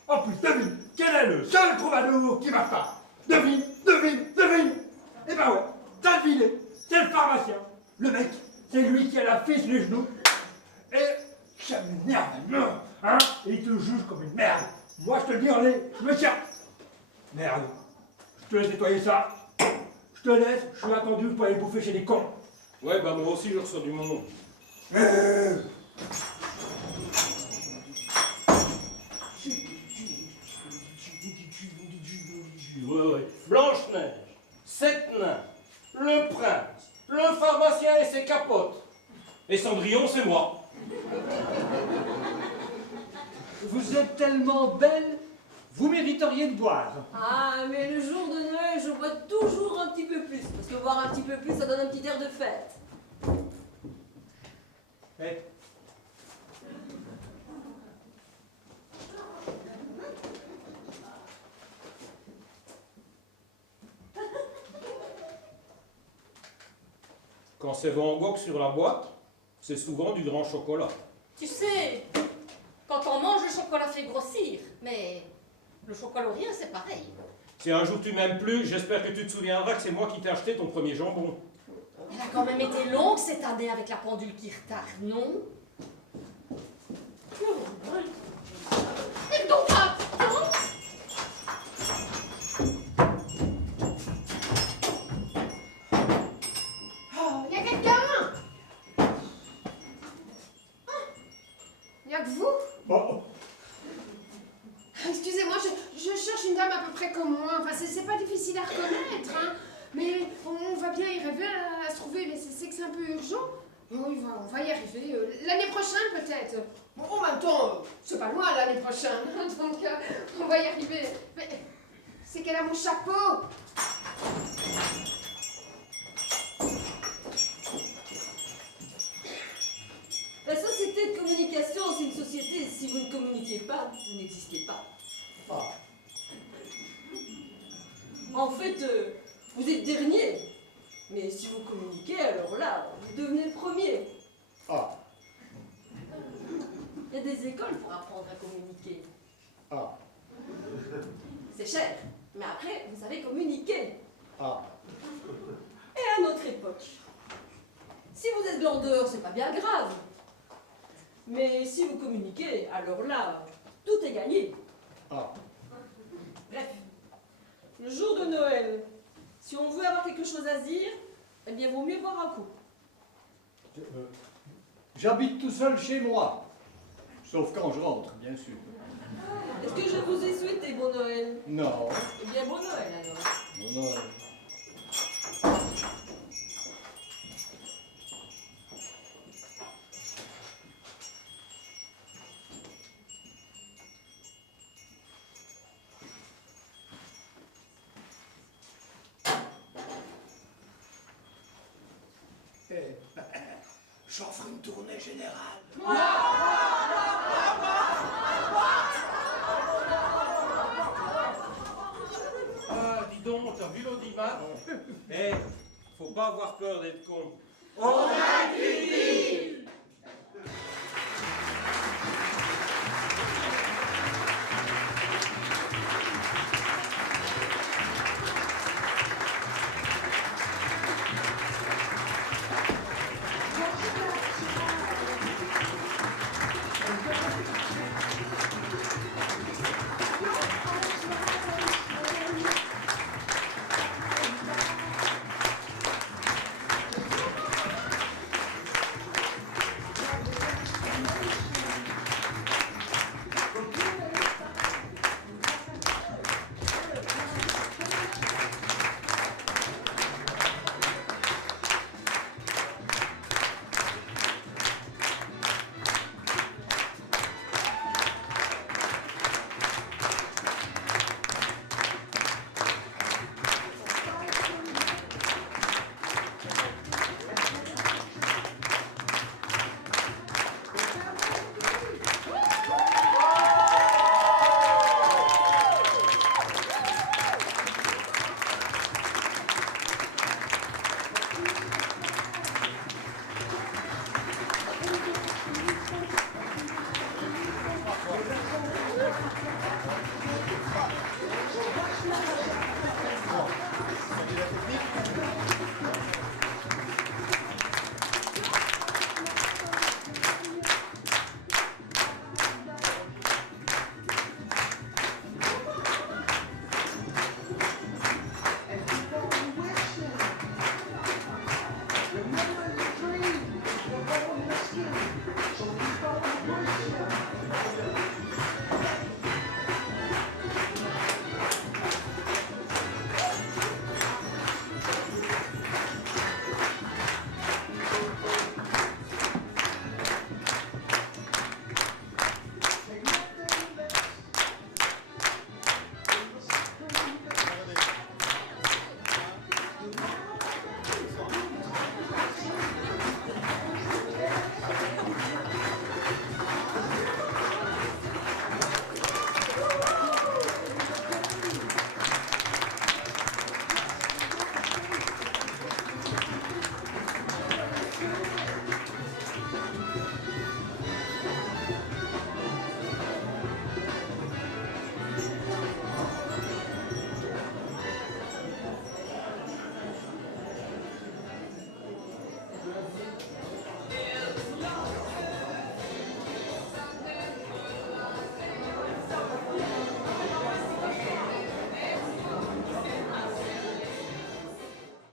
En plus, devine, quel est le seul troubadour qui marche pas? Devine, devine, devine. Eh ben ouais, t'as deviné, c'est le pharmacien. Le mec, c'est lui qui a la fille sur les genoux. Et ça m'énerve à mort, hein? Et il te juge comme une merde. Moi, je te le dis, allez, je me tiens. Merde. Je te laisse nettoyer ça. Je te laisse, je suis attendu pour aller bouffer chez les cons. Ouais, bah moi aussi je reçois du monde. Ouais. Blanche-Neige, 7 nains, le prince, le pharmacien et ses capotes. Et Cendrillon, c'est moi. Vous êtes tellement belle, vous mériteriez de boire. Ah, mais le jour de Noël, je bois toujours un petit peu plus. Parce que boire un petit peu plus, ça donne un petit air de fête. Eh. Quand c'est Van Gogh sur la boîte, c'est souvent du grand chocolat. Tu sais, quand on mange, le chocolat fait grossir. Mais le chocolat au rien, c'est pareil. Si un jour tu m'aimes plus, j'espère que tu te souviendras que c'est moi qui t'ai acheté ton premier jambon. Elle a quand même été longue cette année avec la pendule qui retarde, non? Et donc, attends. Oh, y a quelqu'un? Y a que vous? Bon, Excusez-moi, je cherche une dame à peu près comme moi. Enfin, c'est pas difficile à reconnaître, hein. Mais on va bien y rêver à se trouver, mais c'est que c'est un peu urgent. Oui, on va y arriver. L'année prochaine, peut-être. Bon, en même temps, c'est pas loin l'année prochaine. Donc, on va y arriver. Mais c'est qu'elle a mon chapeau. La société de communication, c'est une société. Si vous ne communiquez pas, vous n'existez pas. ah, En fait, vous êtes dernier. Mais si vous communiquez, alors là, vous devenez le premier. ah, Il y a des écoles pour apprendre à communiquer. ah, C'est cher. Mais après, vous savez communiquer. ah. Et à notre époque, si vous êtes glandeur, c'est pas bien grave. Mais si vous communiquez, alors là, tout est gagné. Ah. Bref, le jour de Noël, si on veut avoir quelque chose à se dire, eh bien, vaut mieux boire un coup. J'habite tout seul chez moi. Sauf quand je rentre, bien sûr. Est-ce que je vous ai souhaité bon Noël? Non. Eh bien, bon Noël alors. Bon Noël. J'offre une tournée générale. Ah, dis donc, t'as vu l'audimat? Eh, faut pas avoir peur d'être con. On a une